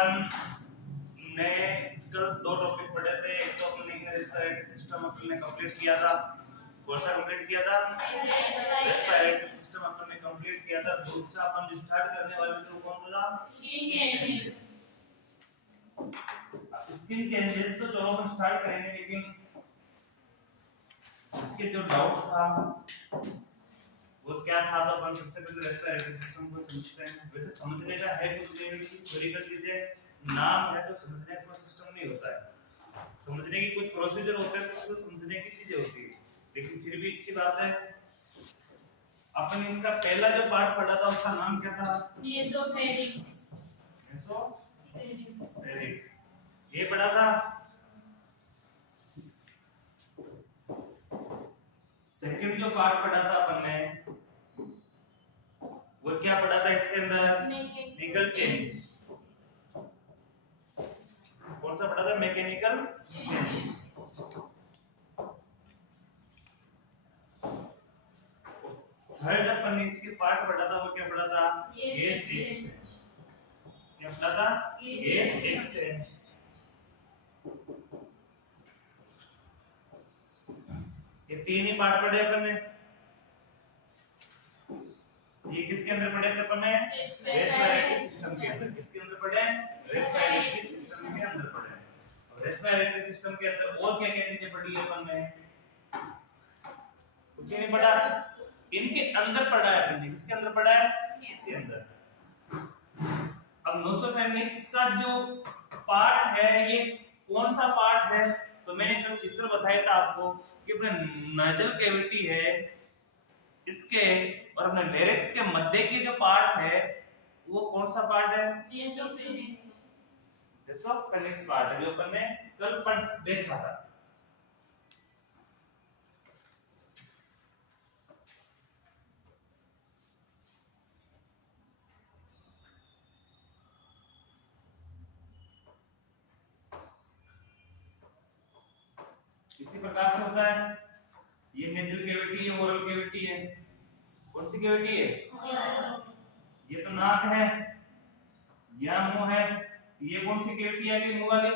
अपन ने कल दो टॉपिक पढ़े थे। एक तो अपने रेस्पिरेटरी सिस्टम अपन ने कंप्लीट किया था। कौन सा कंप्लीट किया था? रेस्पिरेटरी सिस्टम अपन ने कंप्लीट किया था। दूसरा अपन जो स्टार्ट करने वाले थे वो कौन था? Skin changes. तो चलो हम स्टार्ट करेंगे, लेकिन इसके जो डाउट था वो क्या था, तो अपन सबसे पहले रेस्पिरेटरी सिस्टम को समझते हैं। वैसे समझने का है कुछ नहीं, थ्योरिकल चीजें नाम है तो समझने का सिस्टम नहीं होता है। समझने की कुछ प्रोसीजर होते हैं तो उसको समझने की चीजें होती है, लेकिन फिर भी अच्छी बात है। अपन इसका पहला जो पार्ट पढ़ा था उसका नाम क्या था? नेसोफेरिंक्स। ये पढ़ा था। सेकंड जो पार्ट पढ़ा था अपन ने वो क्या पढ़ा था? इसके अंदर मैकेनिकल चेंज। कौन सा पढ़ा था? Mechanical change. थर्ड अपन ने इसके पार्ट पढ़ा था वो क्या पढ़ा था? Gas exchange. क्या पढ़ा था? Gas exchange. ये तीन ही पार्ट पढ़े अपन ने। ये किसके अंदर पढ़े थे अपन ने? रेस्पिरेटरी सिस्टम के अंदर। किसके अंदर पढ़े? रेस्पिरेटरी सिस्टम के अंदर पढ़े। और रेस्पिरेटरी सिस्टम के अंदर और क्या क्या चीजें पढ़ी है अपन ने? कुछ नहीं पढ़ा। इनके अंदर पढ़ा है अपन ने। किसके अंदर पढ़ा है? इसके अंदर। अब नोसोफेरिंक्स का जो पार्ट है ये कौन सा पार्ट है? तो मैंने कल चित्र बताया था आपको कि अपने नाजल कैविटी है इसके और अपने लेरिक्स के मध्य की जो पार्ट है वो कौन सा पार्ट है? नेसोफेरिंक्स पार्ट है, जो अपन ने कल देखा था। इसी प्रकार से होता है। ये नेजल कैविटी है, ओरल कैविटी है। कौन सी कैविटी है? ये तो नाक है, यह मुंह है। ये कौन सी कैविटी है? ये मुंह वाली।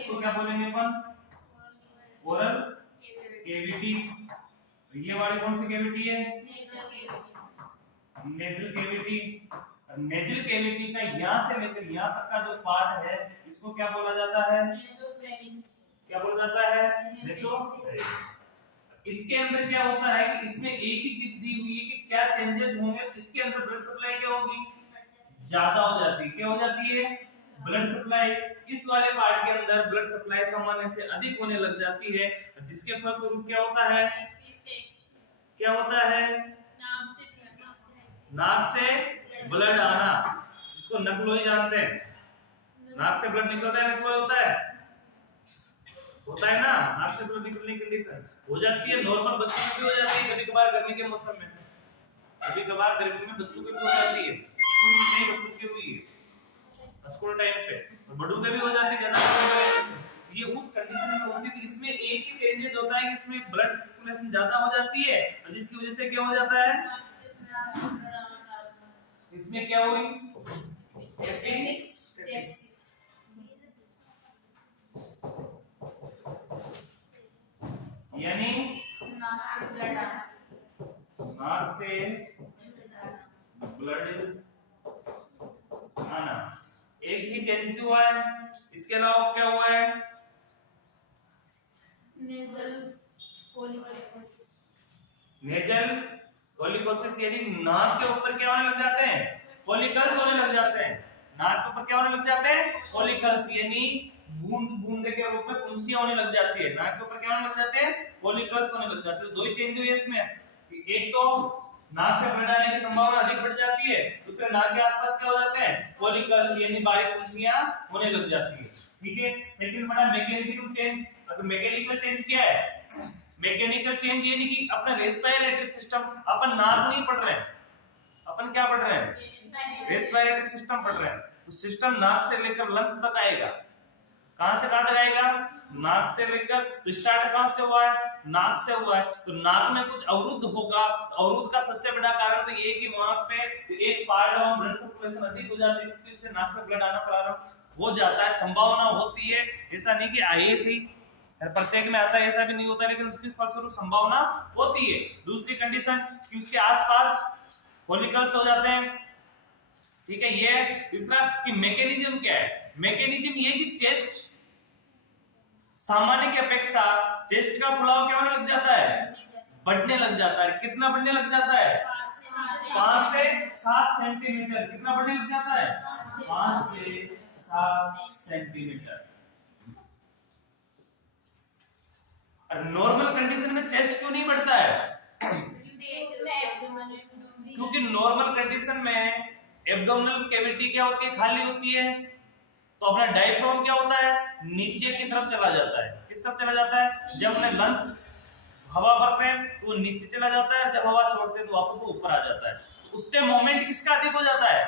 इसको क्या बोलेंगे अपन? Oral cavity. ये वाली कौन सी कैविटी है? Nasal cavity. नेजल कैविटी का यहां से लेकर यहां तक का जो पार्ट है इसको क्या बोला जाता है? क्या बोला जाता है? नेसोफेरिंक्स। इसके अंदर क्या होता है कि इसमें एक ही चीज दी हुई है कि क्या चेंजेस होंगे। इसके अंदर ब्लड सप्लाई क्या होगी? ज्यादा हो जाती है। क्या हो जाती है? Blood supply. इस वाले पार्ट के अंदर ब्लड सप्लाई सामान्य से अधिक होने लग जाती है, जिसके फलस्वरूप क्या होता है? क्या होता है? नाक से ब्लड आना, जिसको नकलोई जानते हैं। नाक से ब्लड निकलता है, नकलोई होता है ना। नाक से ब्लड निकलने की कंडीशन हो जाती है। नॉर्मल बच्चों में भी हो जाती है, कभी कभार गर्मी के मौसम में। कभी कभार गर्मी में बच्चों की भी हो जाती है। स्कूल में नहीं बच्चों की हुई है स्कूल टाइम पे, और बड़ों के भी हो जाती है ज्यादा। ये उस कंडीशन में होती है कि इसमें एक ही चेंजेस होता है कि इसमें ब्लड सर्कुलेशन ज्यादा हो जाती है, और जिसकी वजह से क्या हो जाता है? इसमें क्या हुई? स्टैटिक्स। यानी नाक से ब्लड आना एक ही चेंज हुआ है। इसके अलावा क्या हुआ है? नेजल पॉलीकोसिस, यानी नाक के ऊपर क्या होने लग जाते हैं? फॉलिकल्स होने लग जाते हैं। नाक के ऊपर क्या होने लग जाते हैं? फॉलिकल्स, यानी बूंद बूंदे के रूप में फुंसियां होने लग जाती है। नाक के ऊपर क्या होने लग जाते हैं? फॉलिकल्स होने लग जाते हैं। दो ही चेंज हुई है इसमें। एक तो नाक से ब्लड आने की संभावना अधिक बढ़ जाती है, दूसरे नाक के आसपास क्या हो जाते हैं? फॉलिकल्स, यानी बारीक फुंसियां होने लग जाती है। ठीक है। सेकंड बड़ा मैकेनिकल चेंज। अब मैकेनिकल चेंज क्या है? मैकेनिकल चेंज यानी कि अपना रेस्पिरेटरी सिस्टम, अपन नाक नहीं पढ़ रहे हैं, अपन क्या पढ़ रहे हैं? रेस्पिरेटरी सिस्टम पढ़ रहे हैं। तो सिस्टम नाक से लेकर लंग्स तक आएगा। कहां से कहां तक आएगा? नाक से लेकर। तो स्टार्ट कहां से हुआ है? नाक से हुआ है। तो नाक में कुछ अवरुद्ध होगा। तो अवरुद्ध का सबसे बड़ा कारण तो ये कि वहां पे एक पार्ट ऑफ ब्लड सर्कुलेशन अधिक हो जाती है, जिसकी वजह से नाक से ब्लड आना प्रारंभ हो जाता है, संभावना होती है। ऐसा नहीं कि आए से ही प्रत्येक में आता है, ऐसा भी नहीं होता, लेकिन उसकी फलस्वरूप संभावना होती है। दूसरी कंडीशन कि उसके आसपास फॉलिकल्स हो जाते हैं, ठीक है। ये तीसरा कि मैकेनिज्म क्या है, मैकेनिज्म ये कि चेस्ट सामान्य की अपेक्षा चेस्ट का फुलाव क्या होने लग जाता है, बढ़ने लग जाता है। कितना बढ़ने लग जाता है, 5 से 7 सेंटीमीटर। कितना बढ़ने लग जाता है, 5 से 7 सेंटीमीटर। और नॉर्मल कंडीशन में चेस्ट क्यों नहीं बढ़ता है, क्योंकि नॉर्मल कंडीशन में एब्डोमिनल कैविटी क्या होती है, खाली होती है। तो अपना डायफ्राम क्या होता है, नीचे की तरफ चला जाता है। किस तरफ चला जाता है, जब अपने लंग्स हवा भरते हैं तो वो नीचे चला जाता है, जब हवा छोड़ते हैं तो वापस वो ऊपर आ जाता है। उससे मोमेंट किसका अधिक हो जाता है,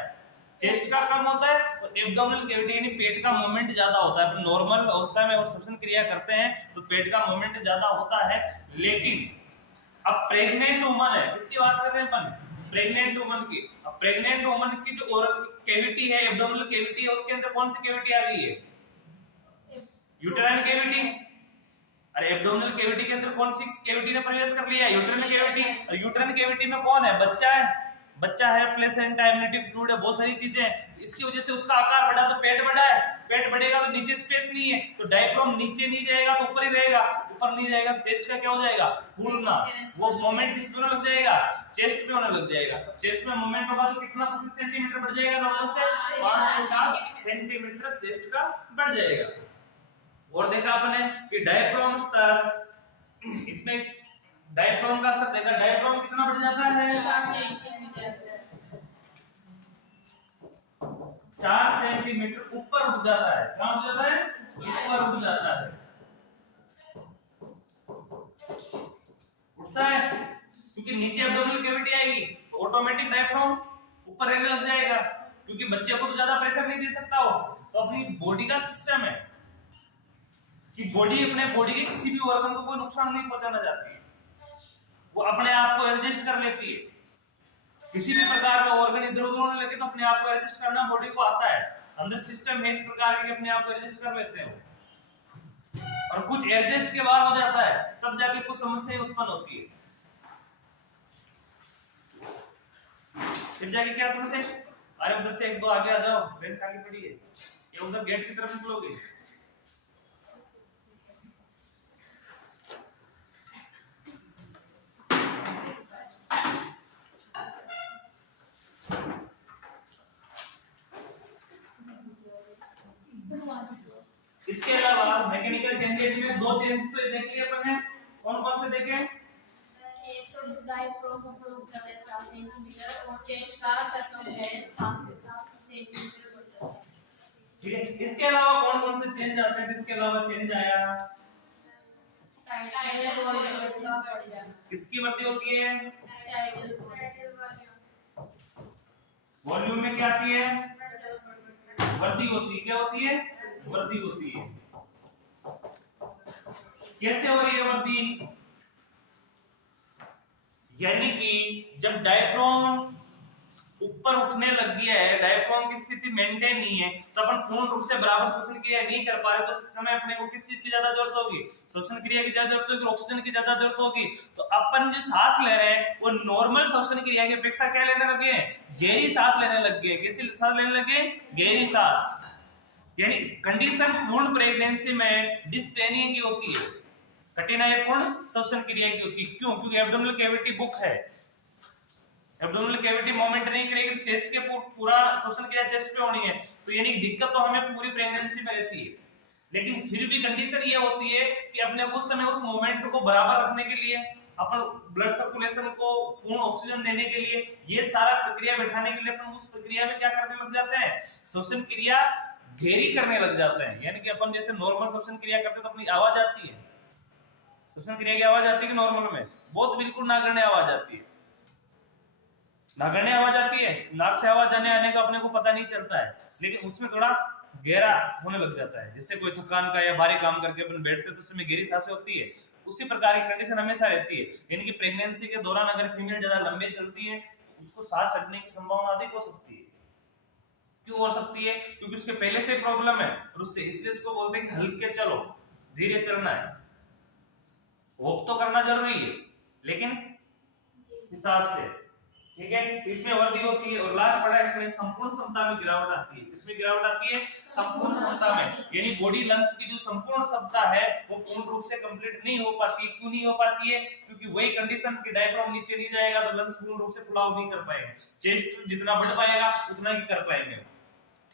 चेस्ट का कम होता है, और एब्डोमिनल कैविटी यानी पेट का मोमेंट ज्यादा होता है। नॉर्मल अवस्था में श्वसन क्रिया करते हैं तो पेट का मोमेंट ज्यादा होता है। लेकिन अब प्रेग्नेंट वुमन है, इसकी बात कर रहे हैं अपन, प्रेग्नेंट वुमन की। अब प्रेग्नेंट वुमन की जो ओरल कैविटी है, एब्डोमिनल कैविटी है, उसके अंदर कौन सी कैविटी आ गई है, यूटेराइन कैविटी। अरे एब्डोमिनल कैविटी के अंदर कौन सी कैविटी ने प्रवेश कर लिया है, यूटेराइन कैविटी। और यूटेराइन कैविटी में कौन है, बच्चा है, बच्चा है, प्लेसेंटा, एम्नियोटिक फ्लूइड है, बहुत सारी चीजें हैं। इसकी वजह से उसका आकार बढ़ा तो पेट बढ़ा है, पेट बढ़ेगा तो नीचे स्पेस नहीं है, तो डायफ्राम नीचे नहीं जाएगा तो ऊपर ही रहेगा, ऊपर नहीं जाएगा तो चेस्ट का क्या हो जाएगा, फूलना। वो मोमेंट किस पे होने लग जाएगा, चेस्ट पे होने लग जाएगा। चेस्ट में मोमेंट होगा तो कितना सेंटीमीटर बढ़ जाएगा, नॉर्मल से 5 से 7 सेंटीमीटर चेस्ट का बढ़ जाएगा। और देखा आपने कि डायफ्राम स्तर, इसमें डायफ्राम का स्तर देखा, डायफ्राम कितना बढ़ जाता है, 4 सेंटीमीटर ऊपर उठ जाता है। कहां उठ जाता है, ऊपर उठ जाता है, उठता है, क्योंकि नीचे एब्डोमिनल कैविटी आएगी तो ऑटोमेटिक डायफ्राम ऊपर रहने लग जाएगा, क्योंकि बच्चे को तो ज्यादा प्रेशर नहीं दे सकता हो। तो अपनी बॉडी का सिस्टम है कि बॉडी अपने बॉडी के किसी भी ऑर्गन को कोई नुकसान नहीं पहुंचाना चाहती है, वो अपने आप को एडजस्ट कर लेती है। किसी भी प्रकार का ऑर्गन इधर उधर होने लगे तो अपने आप को एडजस्ट करना बॉडी को आता है, अंदर सिस्टम है इस प्रकार के अपने आप को एडजस्ट कर लेते हैं। और कुछ एडजस्ट के बाहर हो जाता है तब जाके कुछ समस्याएं उत्पन्न होती है। फिर जाके क्या समस्या, अरे उधर से एक दो आगे आ जाओ, बेंच खाली पड़ी है, ये उधर गेट की तरफ निकलोगे। इसके अलावा मैकेनिकल चेंजेस में 2 चेंजेस तो देख लिए अपन ने, कौन कौन से देखे, एक तो डायफ्राम ऊपर उठ जाता है 4 सेंटीमीटर, और चेस्ट सारा कम है 5 से 7 सेंटीमीटर बढ़ जाता है। ठीक है, इसके अलावा कौन कौन से चेंज आते हैं, इसके अलावा चेंज आया, टाइडल वॉल्यूम का बढ़ जाना, किसकी वृद्धि होती है, टाइडल वॉल्यूम में क्या आती है, वृद्धि होती है। क्या होती है, वृद्धि होती है। कैसे हो रही है वृद्धि, यानी कि जब डायफ्राम ऊपर उठने लग गया है, डायफ्राम की स्थिति मेंटेन नहीं है, तो अपन पूर्ण रूप से बराबर श्वसन क्रिया नहीं कर पा रहे, तो उस समय अपने को किस चीज की ज्यादा जरूरत होगी, श्वसन क्रिया की ज्यादा जरूरत होगी, ऑक्सीजन की ज्यादा जरूरत होगी। तो अपन जो सांस ले रहे हैं वो नॉर्मल श्वसन क्रिया की अपेक्षा क्या लेने लगे हैं, गहरी सांस लेने लग गए। कैसी सांस लेने लगे, गहरी सांस। यानी कंडीशन पूर्ण प्रेगनेंसी में डिस्पेनिया की होती है, कठिनाईपूर्ण श्वसन क्रिया की होती है। क्यों, क्योंकि एब्डोमिनल कैविटी बुक है, एब्डोमिनल कैविटी मूवमेंट नहीं करेगी तो चेस्ट के पूरा श्वसन क्रिया चेस्ट पे होनी है, तो यानी दिक्कत तो हमें पूरी प्रेगनेंसी में रहती है। लेकिन फिर भी कंडीशन ये होती है कि अपने उस समय उस मोमेंट को बराबर रखने के लिए, अपन ब्लड सर्कुलेशन को पूर्ण ऑक्सीजन देने के लिए, ये सारा प्रक्रिया बैठाने के लिए अपन उस प्रक्रिया में क्या करने लग जाते हैं, श्वसन क्रिया घेरी करने लग जाते हैं। यानी कि अपन जैसे नॉर्मल श्वसन क्रिया करते तो अपनी आवाज आती है, श्वसन क्रिया की आवाज आती है कि नॉर्मल में बहुत बिल्कुल नागण्य आवाज आती है, नागण्य आवाज आती है, नाक से आवाज आने का अपने को पता नहीं चलता है, लेकिन उसमें थोड़ा गहरा होने लग जाता है। जैसे कोई थकान का या भारी काम करके अपन बैठते तो उसमें गहरी सांसें होती है, उसी प्रकार की कंडीशन हमेशा रहती है। यानी कि प्रेगनेंसी के दौरान अगर फीमेल ज्यादा लंबे चलती है तो उसको सांस चढ़ने की संभावना अधिक हो सकती है। क्यों हो सकती है? क्योंकि उसके पहले से प्रॉब्लम है और उससे, इसलिए इसको बोलते हैं कि हल्के चलो, धीरे चलना है। वॉक तो करना जरूरी है लेकिन हिसाब से, ठीक है। इसमें वृद्धि होती है। और लास्ट पढ़ा है इसमें संपूर्ण क्षमता में गिरावट आती है। इसमें गिरावट आती है संपूर्ण क्षमता में, यानी बॉडी लंग्स की जो संपूर्ण क्षमता है वो पूर्ण रूप से कंप्लीट नहीं हो पाती। क्यों नहीं हो पाती है? क्योंकि वही कंडीशन कि डायफ्राम नीचे नहीं जाएगा तो लंग्स पूर्ण रूप से फुलाव नहीं कर पाएंगे। चेस्ट जितना बढ़ पाएगा उतना ही कर पाएंगे,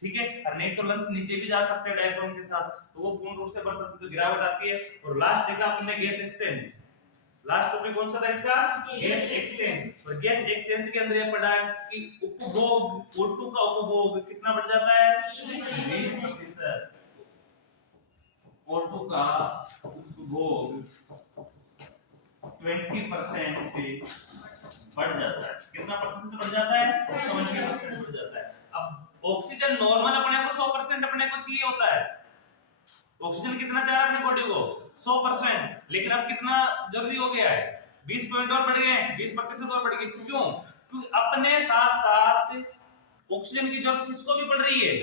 ठीक है। और नहीं तो लंग्स नीचे भी जा सकते हैं डायफ्राम के साथ, तो वो पूर्ण रूप से बढ़ सकते, तो गिरावट आती है। और लास्ट देखा हमने गैस एक्सचेंज, लास्ट टॉपिक कौन सा था इसका? Gas exchange. और गैस एक्सचेंज के अंदर ये पढ़ा कि उपभोग, O2 का उपभोग कितना बढ़ जाता है? 20%। O2 का उपभोग 20% बढ़ जाता है। कितना परसेंट बढ़ जाता है? 20% बढ़ जाता है। अब ऑक्सीजन नॉर्मल अपने को 100% अपने को चाहिए होता है। ऑक्सीजन कितना चाहिए अपनी बॉडी को? 100%। लेकिन अब कितना जरूरी हो गया है? 20 पॉइंट और बढ़ गए हैं, 20% और बढ़ गए। क्यों? क्योंकि अपने साथ साथ ऑक्सीजन की जरूरत किसको भी पड़ रही है?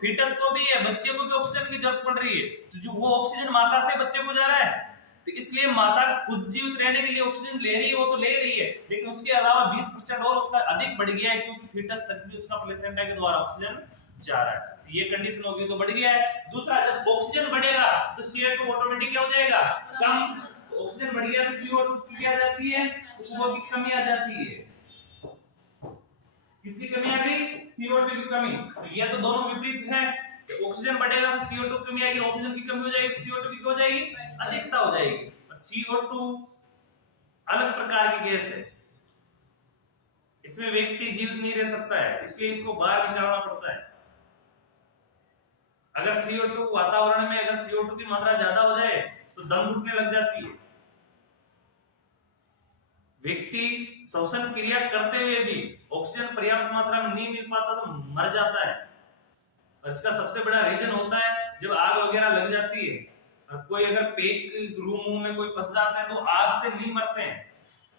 फीटस को भी है, बच्चे को भी ऑक्सीजन की जरूरत पड़ रही है। तो जो वो ऑक्सीजन माता से बच्चे को जा रहा है, तो इसलिए माता खुद जीवित रहने के लिए ऑक्सीजन ले रही है, वो तो ले रही है, लेकिन उसके अलावा 20% और उसका अधिक बढ़ गया है, क्योंकि फीटस तक भी उसका प्लेसेंटा के द्वारा ऑक्सीजन जा रहा है। ये कंडीशन होगी तो बढ़ गया है। दूसरा, जब ऑक्सीजन बढ़ेगा तो CO2 ऑटोमेटिक क्या हो जाएगा? कम। तो ऑक्सीजन बढ़ गया तो CO2 की आ जाती है, उपभोग की कमी आ जाती है। किसकी कमी आ गई? CO2 की कमी। तो ये तो दोनों विपरीत है। ऑक्सीजन बढ़ेगा तो CO2 की कमी आएगी, ऑक्सीजन की कमी हो जाएगी तो CO2 की हो जाएगी अधिकता हो जाएगी। और CO2 अलग प्रकार की गैस है, इसमें व्यक्ति जीवित नहीं रह सकता है, इसलिए इसको बाहर निकालना पड़ता है। अगर CO2 वातावरण में, अगर CO2 की मात्रा ज्यादा हो जाए तो दम घुटने लग जाती है। व्यक्ति श्वसन क्रिया करते हुए भी ऑक्सीजन पर्याप्त मात्रा में नहीं मिल पाता तो मर जाता है। और इसका सबसे बड़ा रीजन होता है जब आग वगैरह लग जाती है, और कोई अगर पेट रूम में कोई फंस जाता है तो आग से नहीं मरते हैं,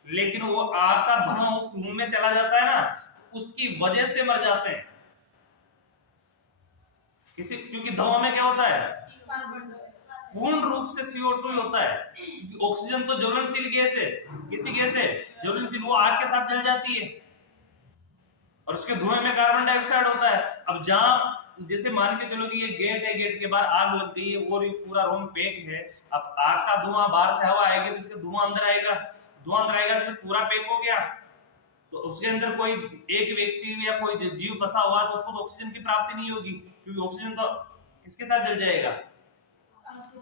लेकिन वो आग का धुआं उस रूम में चला जाता है ना, उसकी वजह से मर जाते हैं। क्योंकि धुआं में क्या होता है? पूर्ण रूप से CO2 ही होता है। क्योंकि ऑक्सीजन तो ज्वलनशील गैस है। किसी गैस है ज्वलनशील, वो आग के साथ जल जाती है और उसके धुएं में कार्बन डाइऑक्साइड होता है। अब जहां जैसे मान के चलो कि ये गेट है, गेट के बाहर आग लग गई है, वो पूरा रूम पैक है। अब आग का धुआं बाहर से हवा आएगी तो इसका धुआं अंदर आएगा, धुआं अंदर आएगा तो पूरा पैक हो गया। तो उसके अंदर कोई एक व्यक्ति या कोई जीव फंसा हुआ तो उसको तो ऑक्सीजन की प्राप्ति नहीं होगी, क्योंकि ऑक्सीजन तो किसके साथ जल जाएगा?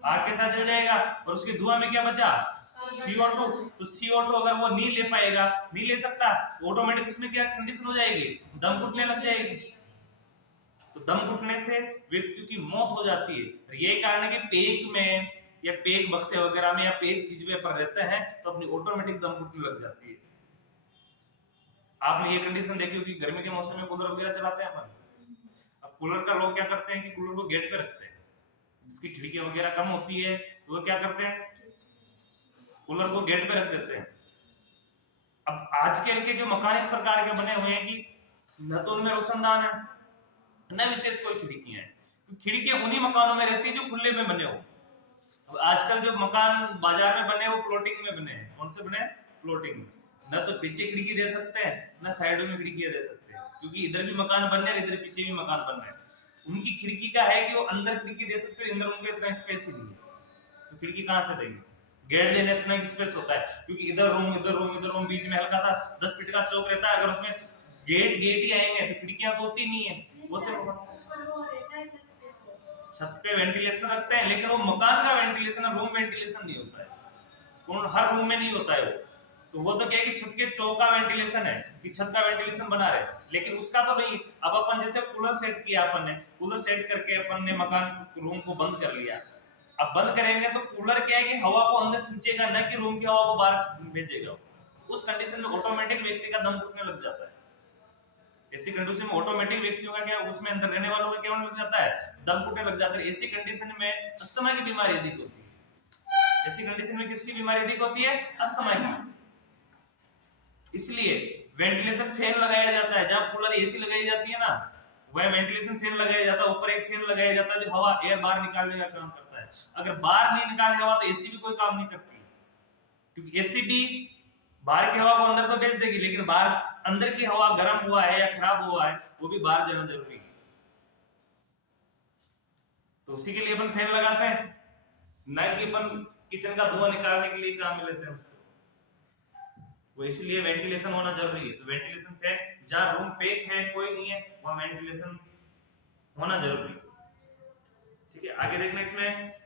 आग के साथ जल जाएगा। और उसके धुआं में क्या बचा? CO2। तो CO2 अगर वो नहीं ले पाएगा, नहीं ले सकता, ऑटोमेटिक उसमें क्या कंडीशन हो जाएगी? दम घुटने लग जाएगी। तो दम घुटने से व्यक्ति की मौत हो जाती है। यही कारण है कि पेट में या पेट बक्से वगैरह में या पेट चीज पे पर रहते हैं तो अपनी ऑटोमेटिक दम घुटने लग जाती है। आपने ये कंडीशन देखी होगी, गर्मी के मौसम में कूलर वगैरह चलाते हैं अपन। अब कूलर का लोग क्या करते हैं कि कूलर को गेट पे रखते हैं, इसकी खिड़कियां वगैरह कम होती है तो वो क्या करते हैं? कूलर को गेट पे रख देते हैं। अब आजकल के जो मकान इस प्रकार के बने हुए हैं कि न तो उनमें रोशनदान है न विशेष कोई खिड़कियां हैं। खिड़कियां उन्हीं मकानों में रहती है जो खुले में बने हो। अब आजकल जो मकान बाजार में बने वो प्लॉटिंग में बने हैं। कौन से बने? प्लॉटिंग में। न तो पीछे खिड़की दे सकते हैं न साइडों में खिड़कियां दे सकते हैं, क्योंकि इधर भी मकान बन रहे हैं, इधर पीछे भी मकान बन रहे हैं। उनकी खिड़की का है कि वो अंदर खिड़की दे सकते हैं, अंदर उनके इतना स्पेस ही नहीं है, तो खिड़की कहां से देंगे? गेट देने इतना स्पेस होता है, क्योंकि इधर रूम इधर रूम इधर रूम, बीच में हल्का सा 10 फीट का चौक रहता है। अगर उसमें गेट ही आएंगे तो खिड़कियां तो होती नहीं है। वो सिर्फ छत पे वेंटिलेशन रखते हैं, लेकिन वो मकान का वेंटिलेशन है, रूम वेंटिलेशन नहीं होता है। कौन? हर रूम में नहीं होता है वो। तो वो तो क्या है कि छत के चौक का वेंटिलेशन है कि छत का वेंटिलेशन बना रहे, लेकिन उसका तो नहीं। अब अपन जैसे कूलर सेट किया, अपन ने कूलर सेट करके अपन ने मकान रूम को बंद कर लिया। अब बंद करेंगे तो कूलर क्या है कि हवा को अंदर खींचेगा, न कि रूम की हवा को बाहर भेजेगा। उस कंडीशन में ऑटोमेटिक व्यक्ति का दम घुटने लग जाता है। ऐसी कंडीशन में ऑटोमेटिक व्यक्तियों का क्या, उसमें अंदर रहने वालों का क्या होने लग जाता है? दम घुटने लग जाता है। ऐसी कंडीशन में अस्थमा की बीमारी अधिक होती है। ऐसी कंडीशन में किसकी बीमारी अधिक होती है? अस्थमा की। इसलिए वेंटिलेशन फैन लगाया जाता है। जहां कूलर एसी लगाई जाती है ना, वह वेंटिलेशन फैन लगाया जाता है, ऊपर एक फैन लगाया जाता है जो हवा एयर बाहर निकालने का काम करता है। अगर बाहर नहीं निकालने हवा तो एसी भी कोई काम नहीं करती, क्योंकि एसी भी बाहर की हवा को अंदर तो भेज देगी, लेकिन बाहर अंदर की हवा गर्म हुआ है या खराब हुआ है वो भी बाहर जाना जरूरी है। तो उसी के लिए अपन फैन लगाते हैं, ना कि अपन किचन का धुआं निकालने के लिए काम में लेते हैं उसको। वो इसलिए वेंटिलेशन होना जरूरी है। तो वेंटिलेशन फैन, जहां रूम पैक है कोई नहीं है वहां वेंटिलेशन होना जरूरी है। ठीक है, आगे देखना इसमें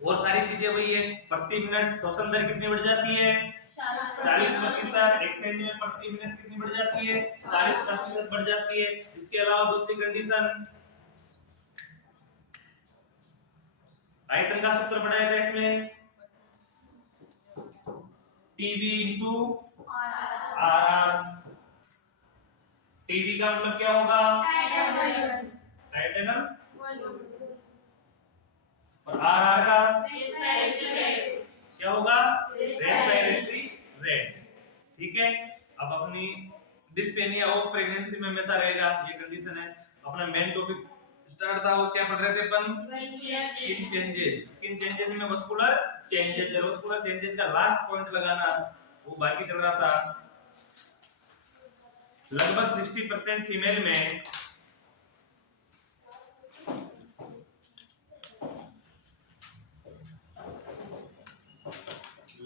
और सारी चीजें वही है। प्रति मिनट श्वसन दर कितनी बढ़ जाती है? 40%। एक्सचेंज में प्रति मिनट कितनी बढ़ जाती है? 40% बढ़ जाती है। इसके अलावा दूसरी कंडीशन, आयतन का सूत्र बढ़ाया था इसमें, टीवी इंटू आर। टीवी का मतलब क्या होगा? टाइटेनल। और आर का क्या होगा? Respiratory rate. ठीक है, अब अपनी डिस्पेनिया ऑफ प्रेगनेंसी में हमेशा रहेगा, ये कंडीशन है। अपना मेन टॉपिक स्टार्ट था, वो क्या पढ़ रहे थे अपन? Skin changes. स्किन चेंजेस में मस्कुलर चेंजेस, मस्कुलर चेंजेस का लास्ट पॉइंट लगाना वो बाकी चल रहा था। लगभग 60% फीमेल में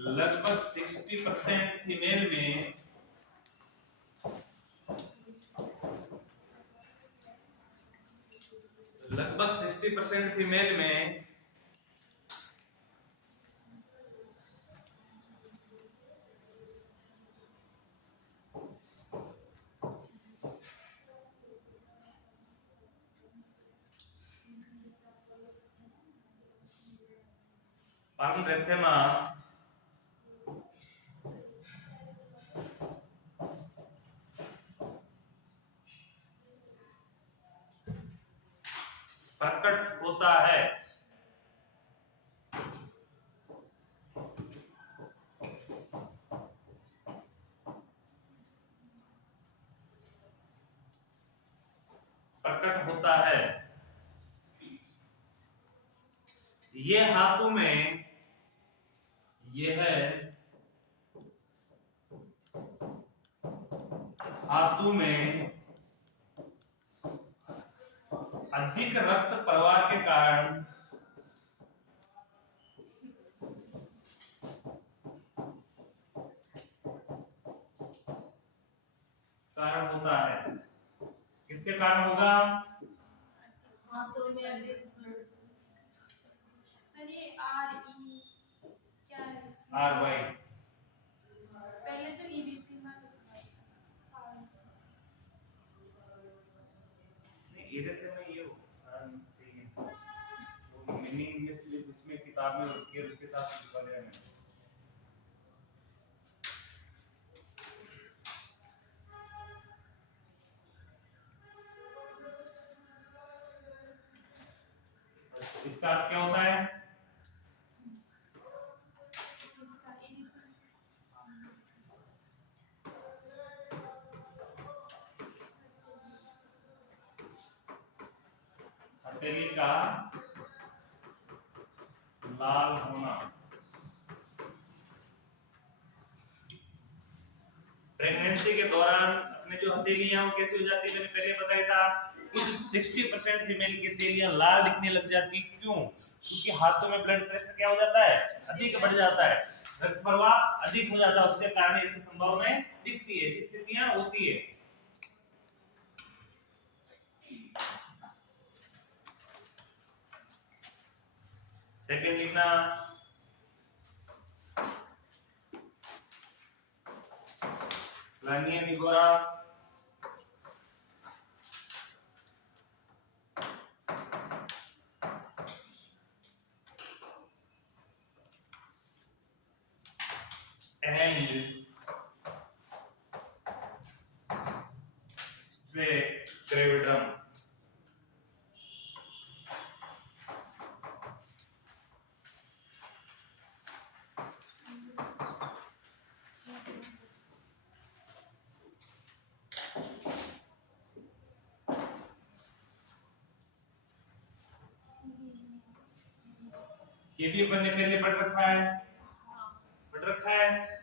लगभग 60% फीमेल में लगभग 60% फीमेल में पानरेथेमा प्रकट होता है। प्रकट होता है। ये हाथों में, ये है हाथों में अधिक रक्त प्रवाह के कारण होता है। किसके कारण होगा? हाथों में अधिक ब्लड। सर ये आर ई क्या है इसमें? R Y. पहले तो इरिथेमा नहीं, इरिथेमा ये सही है, वो मीनिंग इंग्लिश जिसमें किताब में रखी है उसके साथ लिखा गया है। इसका अर्थ क्या होता है? हथेली का लाल होना। प्रेगनेंसी के दौरान अपने जो हथेलियां वो कैसे हो जाती है, मैंने पहले बताया था कि 60% फीमेल की हथेलियां लाल दिखने लग जाती। क्यों? क्योंकि हाथों में ब्लड प्रेशर क्या हो जाता है? अधिक बढ़ जाता है, रक्त प्रवाह अधिक हो जाता है, उसके कारण ऐसी संभावनाएं दिखती है, ऐसी स्थितियां होती है। सेकंड लिखना, लानिया निगोरा and straight gravitum। ये भी अपन ने पहले पढ़ रखा है, पढ़ रखा है।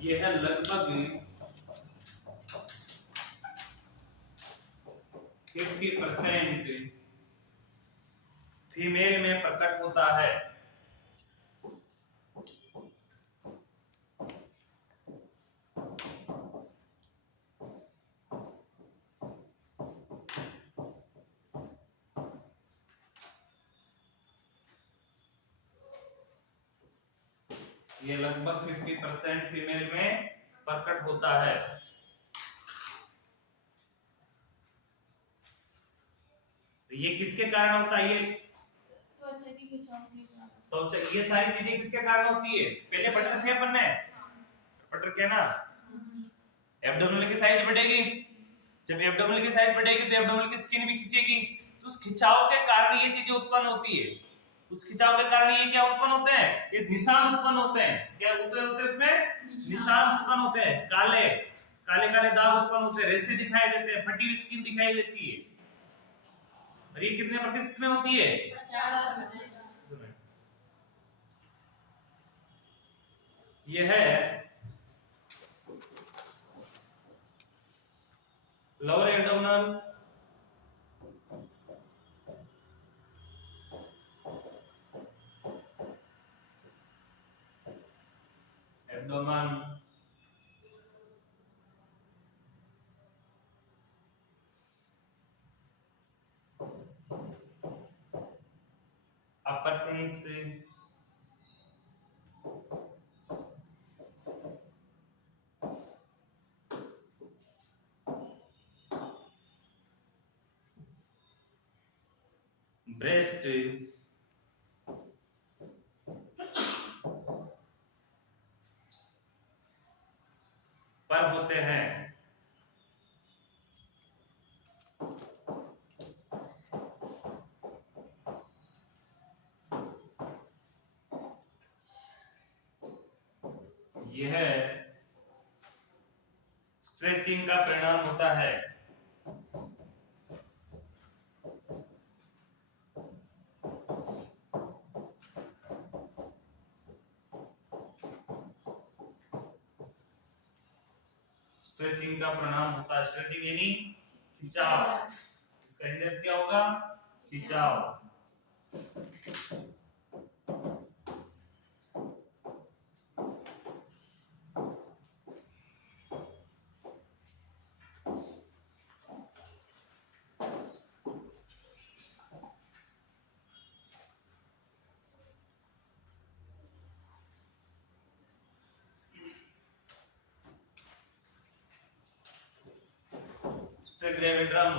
ये है लगभग 50% फीमेल में प्रकट होता है। ये लगभग 50% फीमेल में प्रकट होता है। तो ये किसके कारण होता है? ये तो ये सारी चीजें किसके कारण होती है? पहले पढ़ रखे अपन ने, पढ़ रखे ना। एब्डोमिनल की साइज बढ़ेगी, जब एब्डोमिनल की साइज बढ़ेगी तो एब्डोमिनल की स्किन भी खींचेगी, तो उस खिंचाव के कारण ये चीजें उत्पन्न होती है। उस खिंचाव के कारण ये क्या उत्पन्न होते हैं? ये निशान उत्पन्न होते हैं। क्या होते हैं इसमें? निशान उत्पन्न होते हैं, काले काले काले दाग उत्पन्न होते हैं, रेसे दिखाई देते हैं, फटी हुई स्किन दिखाई देती है। और ये कितने प्रतिशत में होती है? 50%। ये है लोअर एब्डोमिनल, एब्डोमेन, अपर थिंग्स, ब्रेस्ट, पर होते हैं। यह स्ट्रेचिंग का परिणाम होता है। स्ट्रेचिंग का परिणाम होता है। स्ट्रेचिंग यानी खिंचाव। इसका इंडेक्स क्या होगा? खिंचाव। ग्रेविड्रम,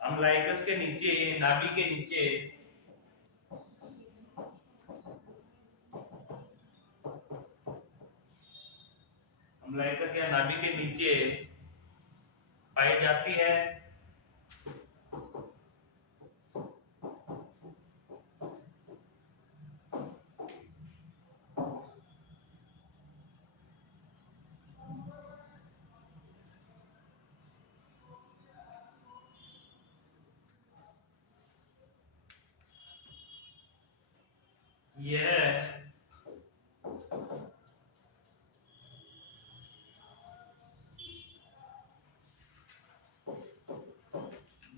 अम्लाइकस के नीचे, नाभि के नीचे अम्लाइकस या नाभि के नीचे पाई जाती है। यह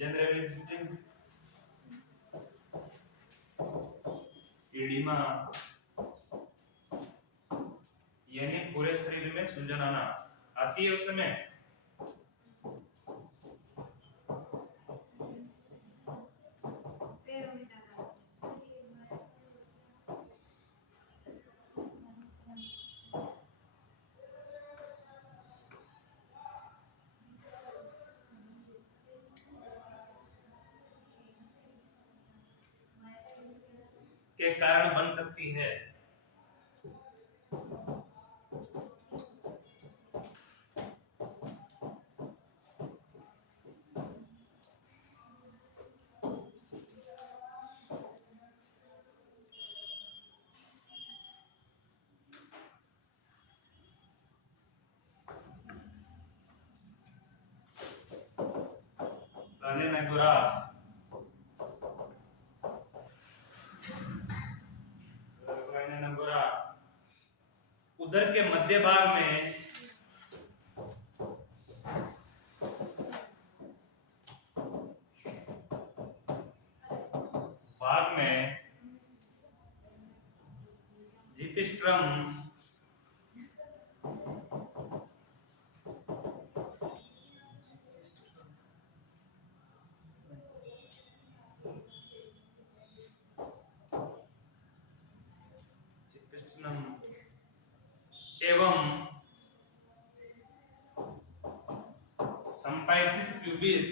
जनरली विजिटिंग एडिमा, यानी पूरे शरीर में सूजन आना आती है उस समय। के कारण बन सकती है। Kalinagura, Kalinagura, उदर के मध्य भाग में जिपिस्ट्रम एवं संपाइसिस प्यूबिस,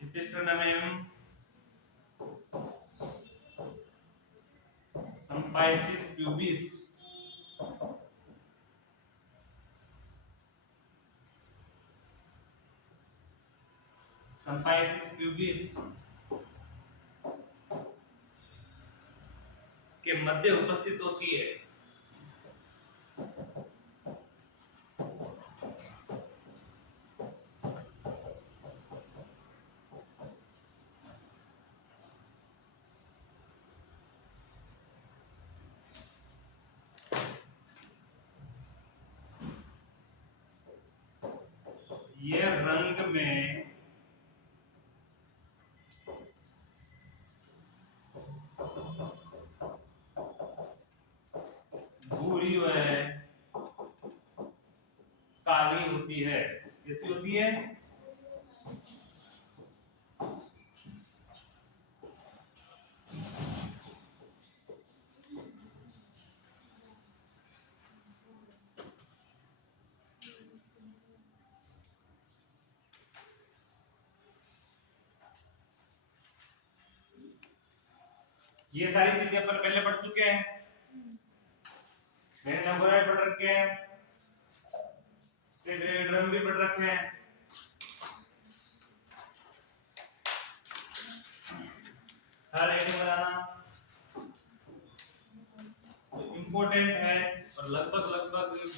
जिपिस्ट्रम एवं संपाइसिस प्यूबिस के मध्य उपस्थित होती है। ये रंग में भूरी व काली होती है। कैसी होती है? ये सारी चीजें अपन पहले पढ़ चुके हैं, मैंने नंबर पढ़ रखे हैं, ड्रम भी पढ़ रखे हैं। हर रेडिंग बनाना तो इम्पोर्टेंट है और लगभग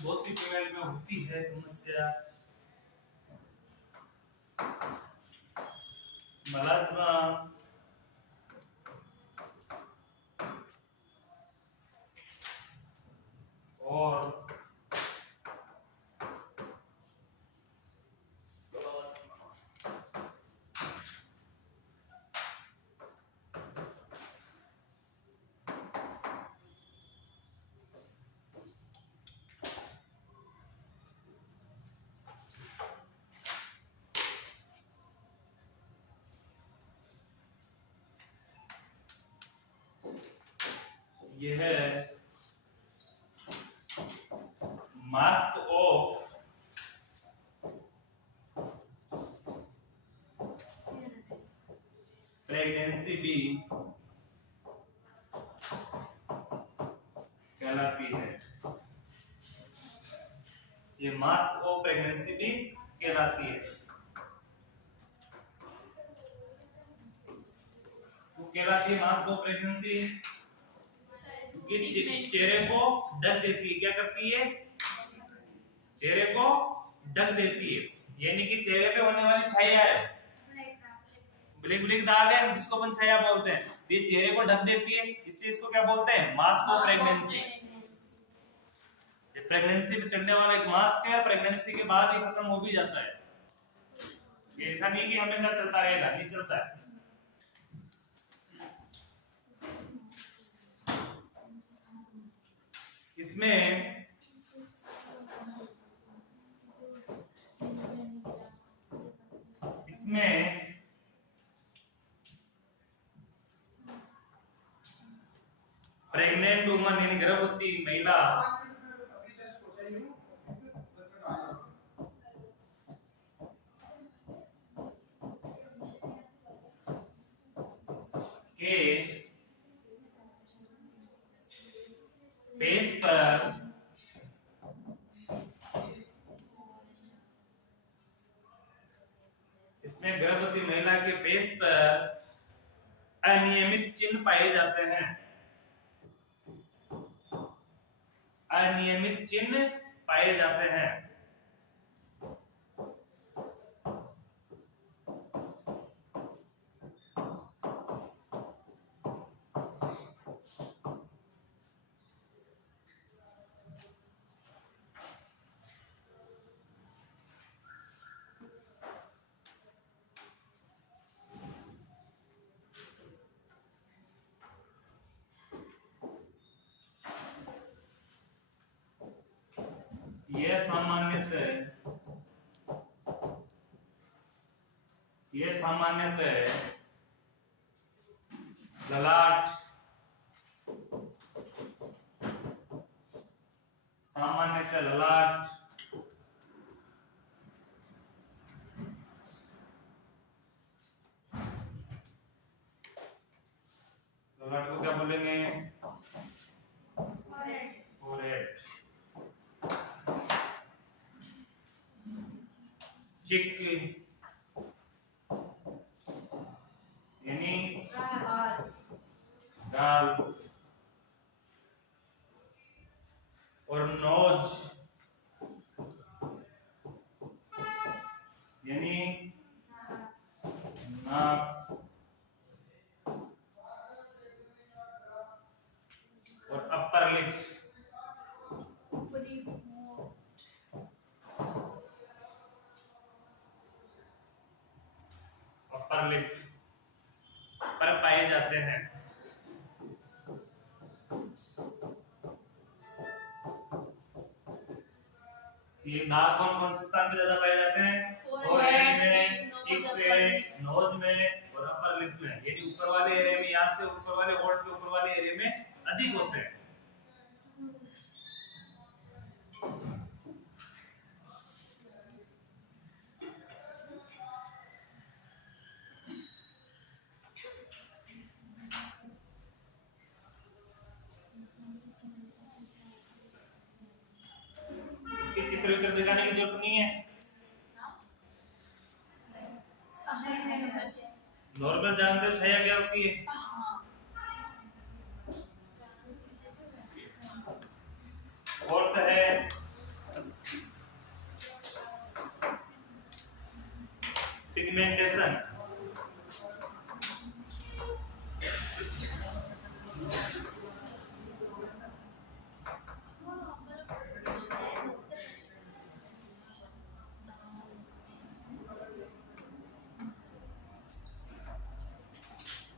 बहुत सी जगह में होती है समस्या। मलाज्मा और ये है मास्क ऑफ प्रेगनेंसी भी कहलाती है। ये मास्क ऑफ प्रेगनेंसी भी कहलाती है। तो कहलाती है मास्क ऑफ प्रेगनेंसी क्योंकि चेहरे को ढक देती है। क्या करती है? चेहरे को ढक देती है, यानी कि चेहरे पे होने वाली छाया है, ब्लैक ब्लैक दाग है जिसको अपन छाया बोलते हैं, तो ये चेहरे को ढक देती है, इस चीज को क्या बोलते हैं? Mask of pregnancy. ये प्रेगनेंसी पे चढ़ने वाला एक मास्क है, प्रेगनेंसी के बाद ही खत्म हो भी जाता है। ये ऐसा नहीं कि हमेशा चलता रहेगा, नहीं चलता है। इसमें प्रेग्नेंट वुमन यानी गर्भवती महिला के फेस पर इसमें गर्भवती महिला के फेस पर अनियमित चिन्ह पाए जाते हैं। अनियमित चिन्ह पाए जाते हैं। सामान्यतः ललाट, सामान्यतः ललाट ललाट को क्या बोलेंगे? फोरहेड। चिक यानी गाल, और नोज यानी नाक, और अपर लिप पर पाए जाते हैं। ये दाग कौन कौन से स्थान पे ज्यादा पाए जाते हैं? फोरहेड में, चिक पे, नोज में और अपर लिप में। यानी ऊपर वाले एरिया में, यहाँ से ऊपर वाले होंठ के ऊपर वाले एरिया में अधिक होते हैं। इसके चित्र वित्र दिखाने की जरूरत नहीं है, नॉर्मल जानते हो छाया क्या होती है? फोर्थ है पिगमेंटेशन।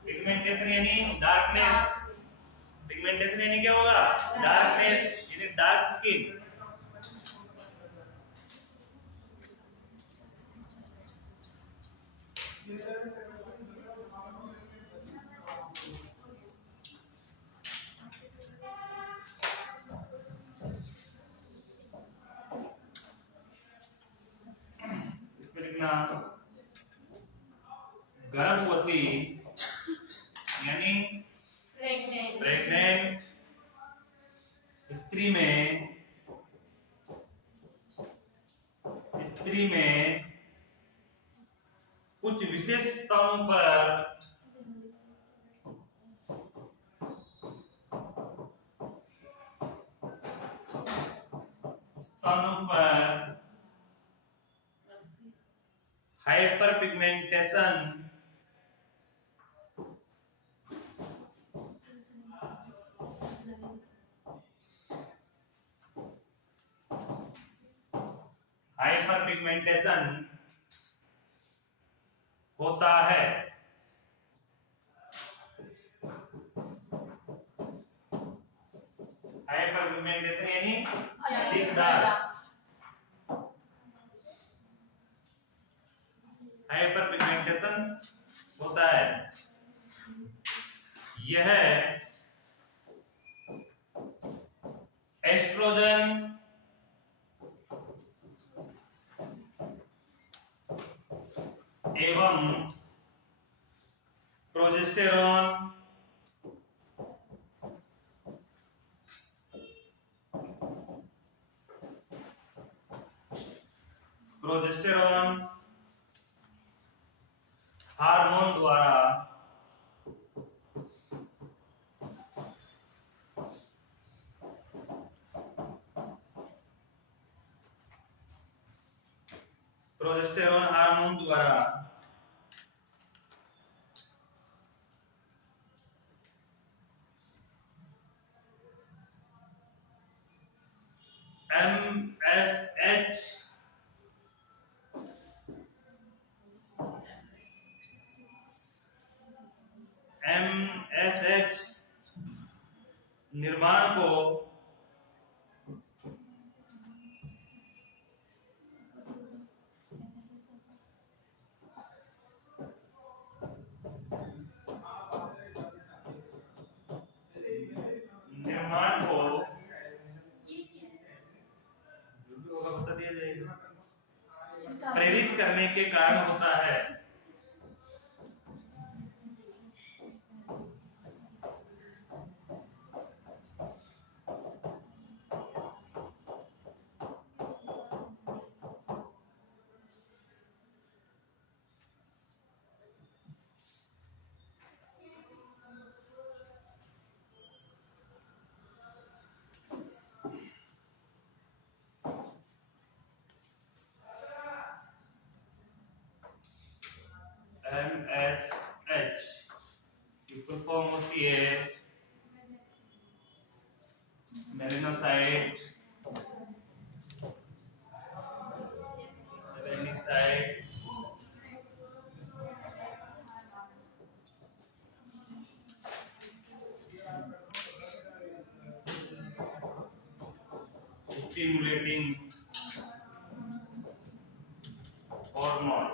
पिगमेंटेशन यानी डार्कनेस। पिगमेंटेशन यानी क्या होगा? डार्कनेस, यानी डार्क स्किन। इसमें लिखना गर्भवती यानी प्रेग्नेंट स्त्री में कुछ विशेष स्थानों पर हाइपर पिगमेंटेशन होता है। हाइपर पिगमेंटेशन यानी अधिक दाग। हाइपर पिगमेंटेशन होता है। यह एस्ट्रोजन एवं प्रोजेस्टेरॉन हार्मोन द्वारा MSH निर्माण को करने के कारण होता है। MSH की फुल फॉर्म होती है मेलानोसाइट, मेलानोसाइट स्टिमुलेटिंग हार्मोन।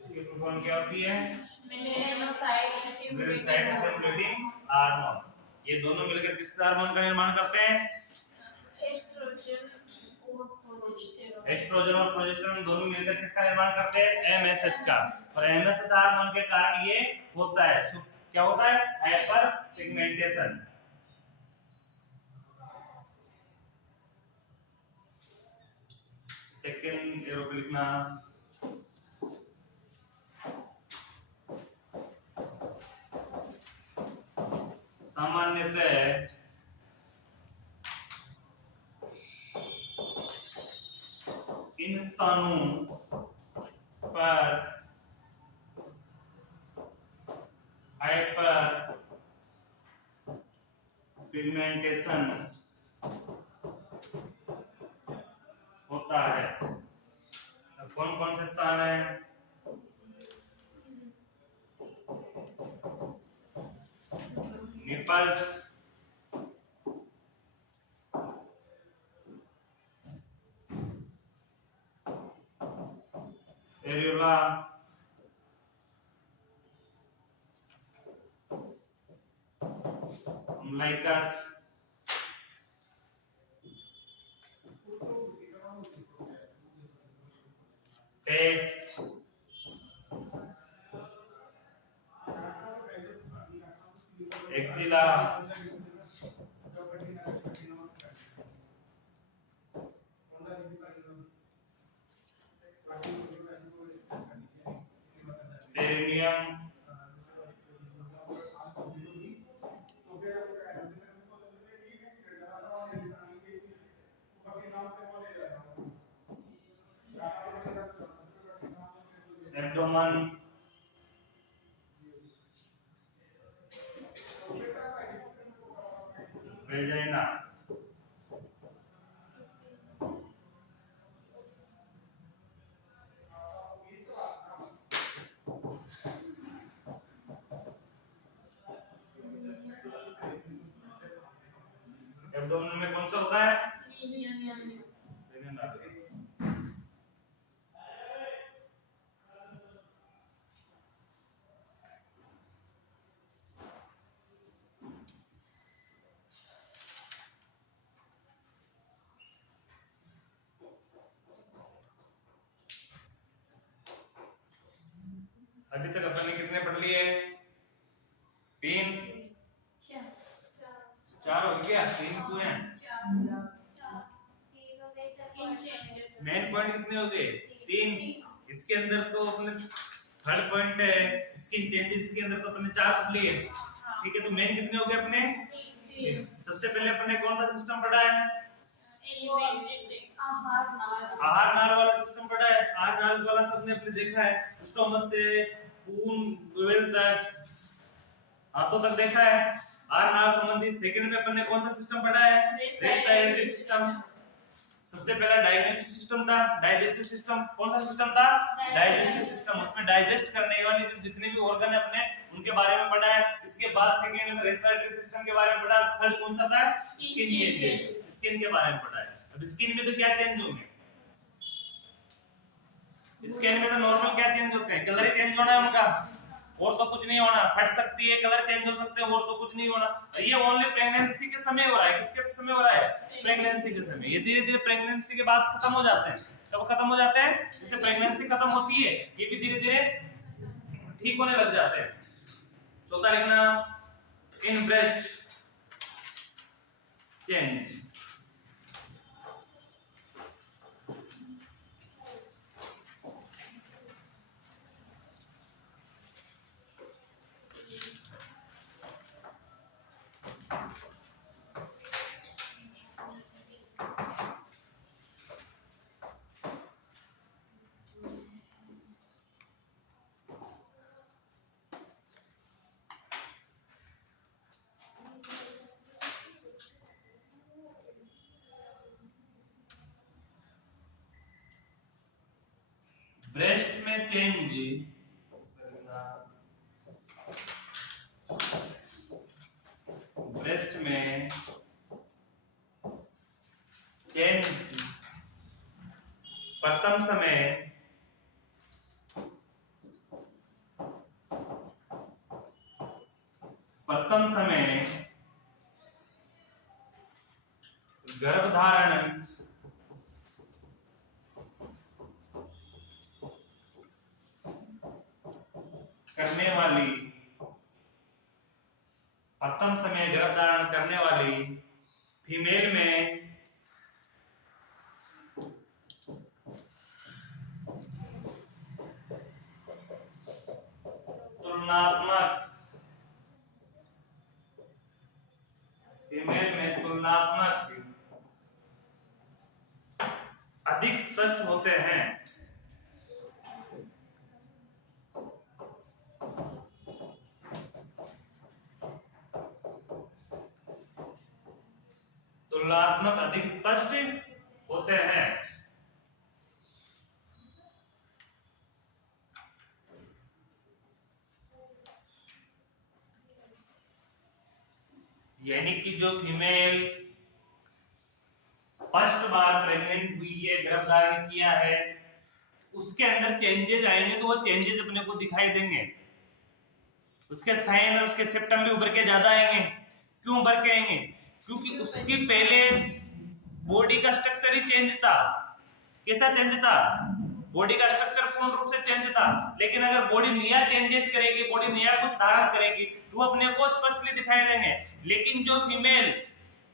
इसकी फुल फॉर्म क्या होती है? Melanocyte melanocyte stimulating hormone. ये दोनों मिलकर किस हार्मोन का निर्माण करते हैं? एस्ट्रोजन और प्रोजेस्टेरोन दोनों मिलकर किसका निर्माण करते हैं? एमएसएच का। और एमएसएच हार्मोन के कारण ये होता है, क्या होता है? Hyper pigmentation. सेकंड एरो पे लिखना सामान्यतः इन स्थानों पर हाइपर पिगमेंटेशन होता है। कौन कौन से स्थान है? Nipples, areola, umbilicus, face, axilla, perineum, abdomen, vagina. Abdomen में कौन सा होता है? अभी तक अपन ने कितने पढ़ लिए? 3 4 हो गया, 3 क्यों हैं? मेन पॉइंट कितने हो गए? 3। इसके अंदर तो अपने थर्ड पॉइंट है स्किन चेंजेस, के अंदर तो अपने 4 पढ़ लिए। ठीक है, तो मेन कितने हो गए अपने? सबसे पहले अपने कौन सा सिस्टम पढ़ा है? आहार नाल वाला सिस्टम पढ़ा है। आहार नाल वाला सबने अपने देखा है, स्टोमक से पूर्ण ग्लोवेल तक, हाथों तक देखा है। आहार नाल संबंधित सेकंड में अपन ने कौन सा सिस्टम पढ़ा है? Respiratory system. सबसे पहला डाइजेस्टिव सिस्टम था। डाइजेस्टिव सिस्टम कौन सा सिस्टम था? Digestive system. उसमें डाइजेस्ट करने वाले जितने भी ऑर्गन है अपने, उनके बारे में पढ़ा है। इसके बाद सेकंड में रेस्पिरेटरी सिस्टम के बारे में पढ़ा। थर्ड कौन सा था? स्किन चेंजेस, स्किन के बारे में पढ़ा है। अब स्किन में तो क्या चेंज होंगे? स्किन में तो नॉर्मल क्या चेंज होते हैं? कलर ही चेंज होना है उनका। और तो कुछ नहीं होना, फट सकती है, कलर चेंज हो सकते हैं, और तो कुछ नहीं होना। ये ओनली प्रेगनेंसी के समय हो रहा है। किसके समय हो रहा है? प्रेगनेंसी के समय। ये धीरे धीरे प्रेगनेंसी के बाद खत्म हो जाते हैं। कब खत्म हो जाते हैं? जैसे प्रेगनेंसी खत्म होती है, ये भी धीरे धीरे ठीक होने लग जाते हैं। चौथा लिखना, इन ब्रेस्ट चेंज। ब्रेस्ट में चेंज, ब्रेस्ट में चेंज प्रथम समय गर्भधारण करने वाली फीमेल में तुलनात्मक अधिक स्पष्ट होते हैं। तुलनात्मक अधिक स्पष्ट होते हैं। यानी कि जो फीमेल फर्स्ट बार प्रेग्नेंट हुई है, गर्भधारण किया है, उसके अंदर चेंजेस आएंगे तो वो चेंजेस अपने को दिखाई देंगे। उसके साइन और उसके सिम्टम भी उभर के ज्यादा आएंगे। क्यों उभर के आएंगे? क्योंकि उसकी पहले बॉडी का स्ट्रक्चर ही चेंज था। कैसा चेंज था? बॉडी का स्ट्रक्चर पूर्ण रूप से चेंज था। लेकिन अगर बॉडी नया चेंजेस करेगी, बॉडी नया कुछ धारण करेगी, तो अपने को स्पष्टली दिखाई देंगे। लेकिन जो फीमेल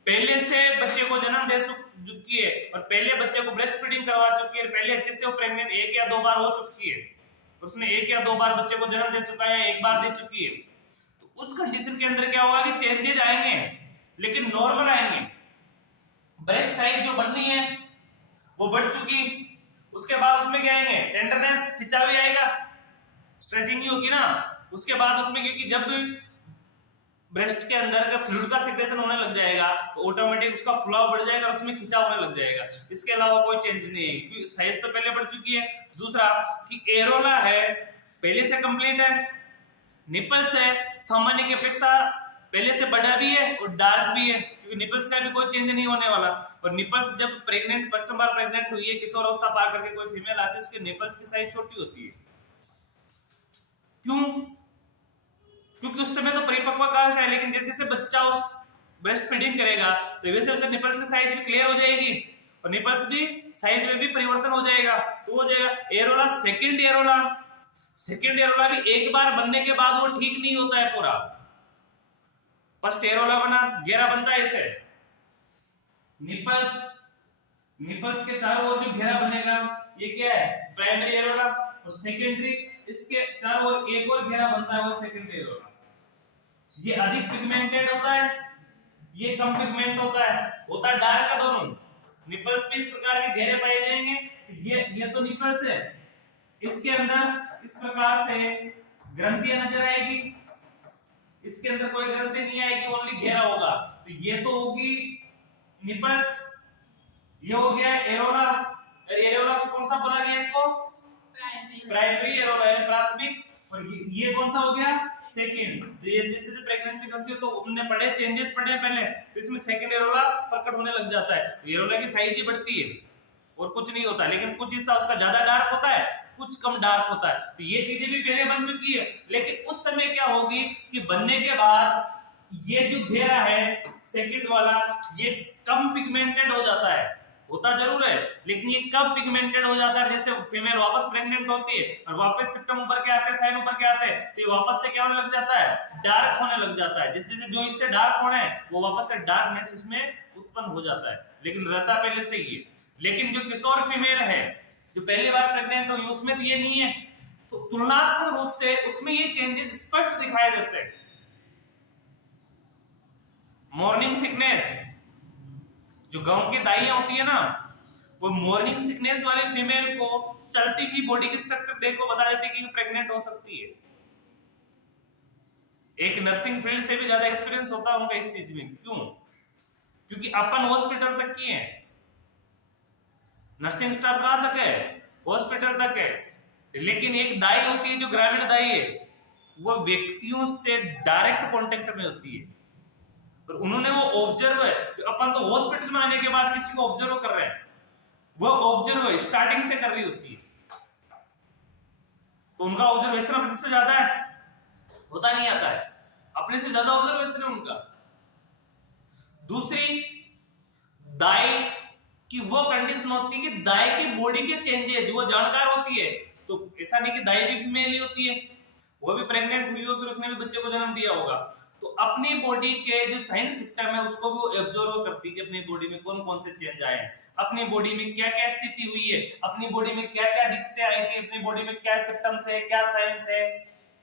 पहले से बच्चे को जन्म दे चुकी है और पहले बच्चे को ब्रेस्ट फीडिंग करवा चुकी है, पहले अच्छे से वो प्रेग्नेंट 1 या 2 बार हो चुकी है, उसने 1 या 2 बार बच्चे को जन्म दे चुका है, 1 बार दे चुकी है, तो उस कंडीशन के अंदर क्या होगा कि चेंजेस आएंगे, लेकिन नॉर्मल आएंगे। ब्रेस्ट साइज जो बननी है वो बढ़ चुकी, उसके बाद उसमें क्या आएंगे? टेंडरनेस, खिंचाव भी आएगा, स्ट्रेचिंग ही होगी ना। उसके बाद उसमें, क्योंकि जब ब्रेस्ट के अंदर का फ्लूइड का सिक्रेशन होने लग जाएगा तो ऑटोमेटिक उसका फुलाव बढ़ जाएगा और उसमें खिंचाव होने लग जाएगा। इसके अलावा कोई चेंज नहीं है, क्योंकि साइज तो पहले बढ़ चुकी है। दूसरा कि एरोला है पहले से कंप्लीट है, निपल्स है सामान्य की अपेक्षा पहले से बड़ा भी है और डार्क भी है, क्योंकि निपल्स का भी कोई चेंज नहीं होने वाला। और निपल्स जब प्रेग्नेंट फर्स्ट बार प्रेग्नेंट हुई है, किशोर अवस्था पार करके कोई फीमेल आती है, उसके निपल्स की साइज छोटी होती है। क्यों? क्योंकि उस समय तो परिपक्वाकाल है, लेकिन जैसे जैसे बच्चा उस ब्रेस्ट फीडिंग करेगा तो वैसे वैसे निपल्स की साइज भी क्लियर हो जाएगी और निपल्स भी साइज में भी परिवर्तन हो जाएगा। तो हो जाएगा एरोला। सेकंड एरोला भी एक बार बनने के बाद वो ठीक नहीं होता है पूरा। फर्स्ट एरोला बना, घेरा बनता है ऐसे, निपल्स के चारों ओर जो घेरा बनेगा ये क्या है? प्राइमरी एरोला। और सेकेंडरी इसके चारों ओर एक और घेरा बनता है, वो सेकेंडरी एरोला। ये अधिक पिगमेंटेड होता है, ये कम पिगमेंट होता है डार्क का दोनों। निपल्स में इस प्रकार के घेरे पाए जाएंगे। ये तो निपल्स है, इसके अंदर इस प्रकार से ग्रंथियां नजर आएगी, इसके अंदर कोई ग्रंथि नहीं आएगी, ओनली घेरा होगा। तो ये तो होगी निपल्स, ये हो गया एरोला। एरोला को कौन सा बोला गया? इसको प्राइमरी एरोला है, प्राथमिक। और ये कौन सा हो गया? सेकंड। तो ये जैसे जैसे प्रेगनेंसी कम से तो हमने पढ़े चेंजेस पढ़े पहले, तो इसमें सेकंड एरोला प्रकट होने लग जाता है, तो एरोला की साइज ही बढ़ती है। और कुछ नहीं होता, लेकिन कुछ हिस्सा उसका ज्यादा डार्क होता है, कुछ कम डार्क होता है। तो ये चीजें भी पहले बन चुकी है, लेकिन उस समय क्या होगी कि बनने के बाद ये जो घेरा है सेकंड वाला, ये कम पिगमेंटेड हो जाता है, होता जरूर है, लेकिन ये कब पिगमेंटेड हो जाता है, जैसे फीमेल वापस प्रेग्नेंट होती है और वापस सिस्टम ऊपर के आते हैं, साइन ऊपर के आते हैं, तो ये वापस से क्या होने लग जाता है, डार्क होने लग जाता है। जैसे जैसे जो इससे डार्क होना है वो वापस से डार्कनेस इसमें उत्पन्न हो जाता है, लेकिन रहता पहले से ही है। लेकिन जो किशोर फीमेल है जो पहली बार प्रेग्नेंट हुई उसमें तो ये नहीं है, तो तुलनात्मक रूप से उसमें ये चेंजेस स्पष्ट दिखाई देते हैं। मॉर्निंग सिकनेस, जो गांव की दाइयां होती है ना, वो मॉर्निंग सिकनेस वाले फीमेल को चलती हुई बॉडी की स्ट्रक्चर देख को बता देती है कि प्रेग्नेंट हो सकती है। एक नर्सिंग फील्ड से भी ज्यादा एक्सपीरियंस होता है उनका इस चीज में। क्यों? क्योंकि अपन हॉस्पिटल तक की है, नर्सिंग स्टाफ कहां तक है, हॉस्पिटल तक है, लेकिन एक दाई होती है जो ग्रामीण दाई है, वो व्यक्तियों से डायरेक्ट कांटेक्ट में होती है, और उन्होंने वो ऑब्जर्व है, जो अपन तो हॉस्पिटल में आने के बाद किसी को ऑब्जर्व कर रहे हैं, वो ऑब्जर्व स्टार्टिंग से कर रही होती है, तो उनका ऑब्जर्वेशन अपने से ज्यादा है, होता नहीं आता है, अपने से ज्यादा ऑब्जर्वेशन है उनका। दूसरी, दाई की वो कंडीशन होती है कि दाई की बॉडी के चेंजेस वो जानकार होती है, तो ऐसा नहीं कि दाई भी फीमेल ही होती है, वो भी प्रेग्नेंट हुई होगी, उसने भी बच्चे को जन्म दिया होगा, तो अपनी बॉडी के जो साइन सिस्टम है उसको भी वो ऑब्जर्व करती है कि अपनी बॉडी में कौन कौन से चेंज आए हैं, अपनी बॉडी में क्या क्या स्थिति हुई है, अपनी बॉडी में क्या क्या दिक्कतें आई थी, अपनी बॉडी में क्या सिम्टम थे, क्या साइन थे,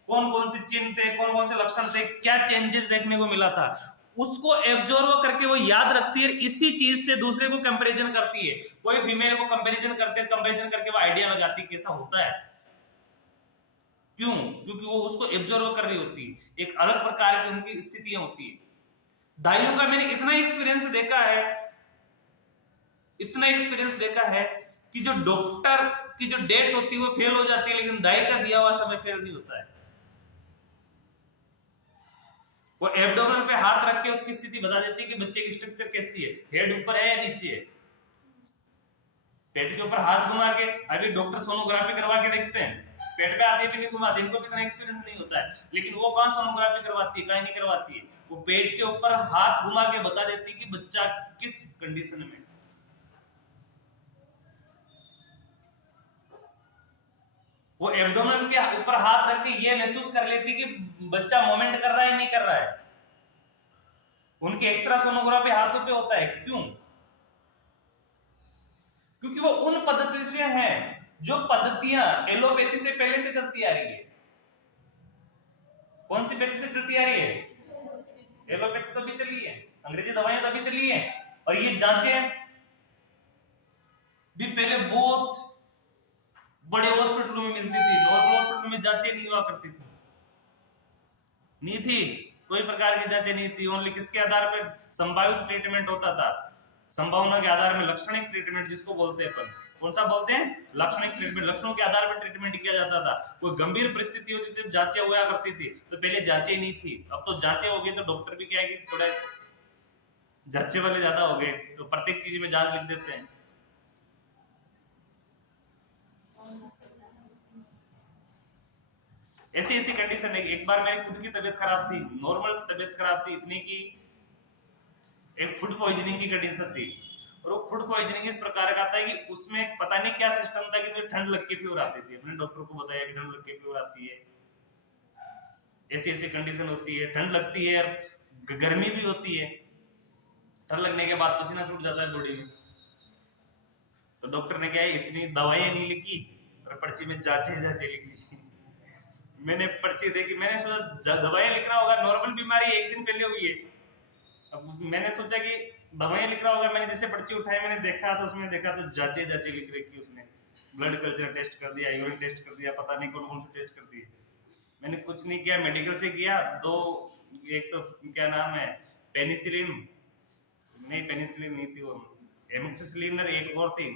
कौन कौन से चिन्ह थे, कौन कौन से लक्षण थे, क्या चेंजेस देखने को मिला था, उसको एब्जॉर्व करके वो याद रखती है। इसी चीज से दूसरे को कंपैरिजन करती है, कोई फीमेल को कंपैरिजन करके वो आइडिया लगाती है कैसा होता है। क्यों? क्योंकि वो उसको एब्जॉर्व कर रही होती है, एक अलग प्रकार की उनकी स्थितियां होती है। दाइयों का मैंने इतना एक्सपीरियंस देखा है कि जो डॉक्टर की जो डेट होती है वो फेल हो जाती है, लेकिन दाई का दिया हुआ समय फेल नहीं होता है। वो एब्डोमेन पे हाथ रख के उसकी स्थिति बता देती है कि बच्चे की स्ट्रक्चर कैसी है, हेड ऊपर है या नीचे है। पेट के ऊपर हाथ घुमा के, अभी डॉक्टर सोनोग्राफी करवा के देखते हैं, पेट पे आते भी नहीं घुमाते, इनको भी इतना एक्सपीरियंस नहीं होता है, लेकिन वो कहां सोनोग्राफी करवाती है, कहीं नहीं करवाती है, वो पेट के ऊपर हाथ घुमा के बता देती है कि बच्चा किस कंडीशन में। वो एब्डोमेन के ऊपर हाथ रख के ये महसूस कर लेती कि बच्चा मूवमेंट कर रहा है नहीं कर रहा है। उनकी एक्स्ट्रा सोनोग्राफी हाथों पे होता है। क्यों? क्योंकि वो उन पद्धतियों से हैं जो पद्धतियां एलोपैथी से पहले से चलती आ रही है। कौन सी पद्धति से चलती आ रही है? एलोपैथी तभी चली है, अंग्रेजी दवाइयां तभी चली है, और ये जांचें भी पहले बहुत बड़े हॉस्पिटलों में मिलती थी, नॉर्मल हॉस्पिटलों में जांचें नहीं हुआ करती थी, नहीं थी, कोई प्रकार की जांचें नहीं थी। ओनली किसके आधार पर? संभावित ट्रीटमेंट होता था, संभावना के आधार में लक्षणिक ट्रीटमेंट जिसको बोलते हैं अपन, कौन सा बोलते हैं? लक्षणिक ट्रीटमेंट। लक्षणों के आधार पर ट्रीटमेंट किया जाता था। कोई गंभीर परिस्थिति होती थी जांचें हुआ करती थी, तो पहले जांचें नहीं थी, अब तो जांचें हो गई, तो डॉक्टर भी क्या है कि थोड़ा जांचें वाले ज्यादा हो गए, तो प्रत्येक चीज में जांच लिख देते हैं। ऐसी ऐसी कंडीशन है। एक बार मेरी खुद की तबीयत खराब थी, नॉर्मल तबीयत खराब थी, इतनी की एक फूड पॉइजनिंग की कंडीशन थी, और वो फूड पॉइजनिंग इस प्रकार का था कि उसमें पता नहीं क्या सिस्टम था कि मुझे ठंड लग के फीवर आती थी। अपने डॉक्टर को बताया कि ठंड लग के फीवर आती है, ऐसी ऐसी कंडीशन होती है, ठंड लगती है, गर्मी भी होती है, ठंड लगने के बाद पसीना छूट जाता है बॉडी में। तो डॉक्टर ने क्या है, इतनी दवाइयां नहीं लिखी और पर्ची में जांचें लिख दी। मैंने पर्ची देखी, मैंने सोचा दवाइयां लिख रहा होगा, नॉर्मल बीमारी एक दिन पहले हुई है। अब मैंने सोचा कि दवाइयां लिख रहा होगा, मैंने जैसे पर्ची उठाई, मैंने देखा तो उसमें देखा तो जांचें लिख रखी उसने, ब्लड कल्चर टेस्ट कर दिया, यूरिन टेस्ट कर दिया, पता नहीं कौन कौन से टेस्ट कर दिए। मैंने कुछ नहीं किया, मेडिकल से किया, एक तो क्या नाम है, पेनिसिलिन नहीं थी वो, एमोक्सिसिलिन और एक और थी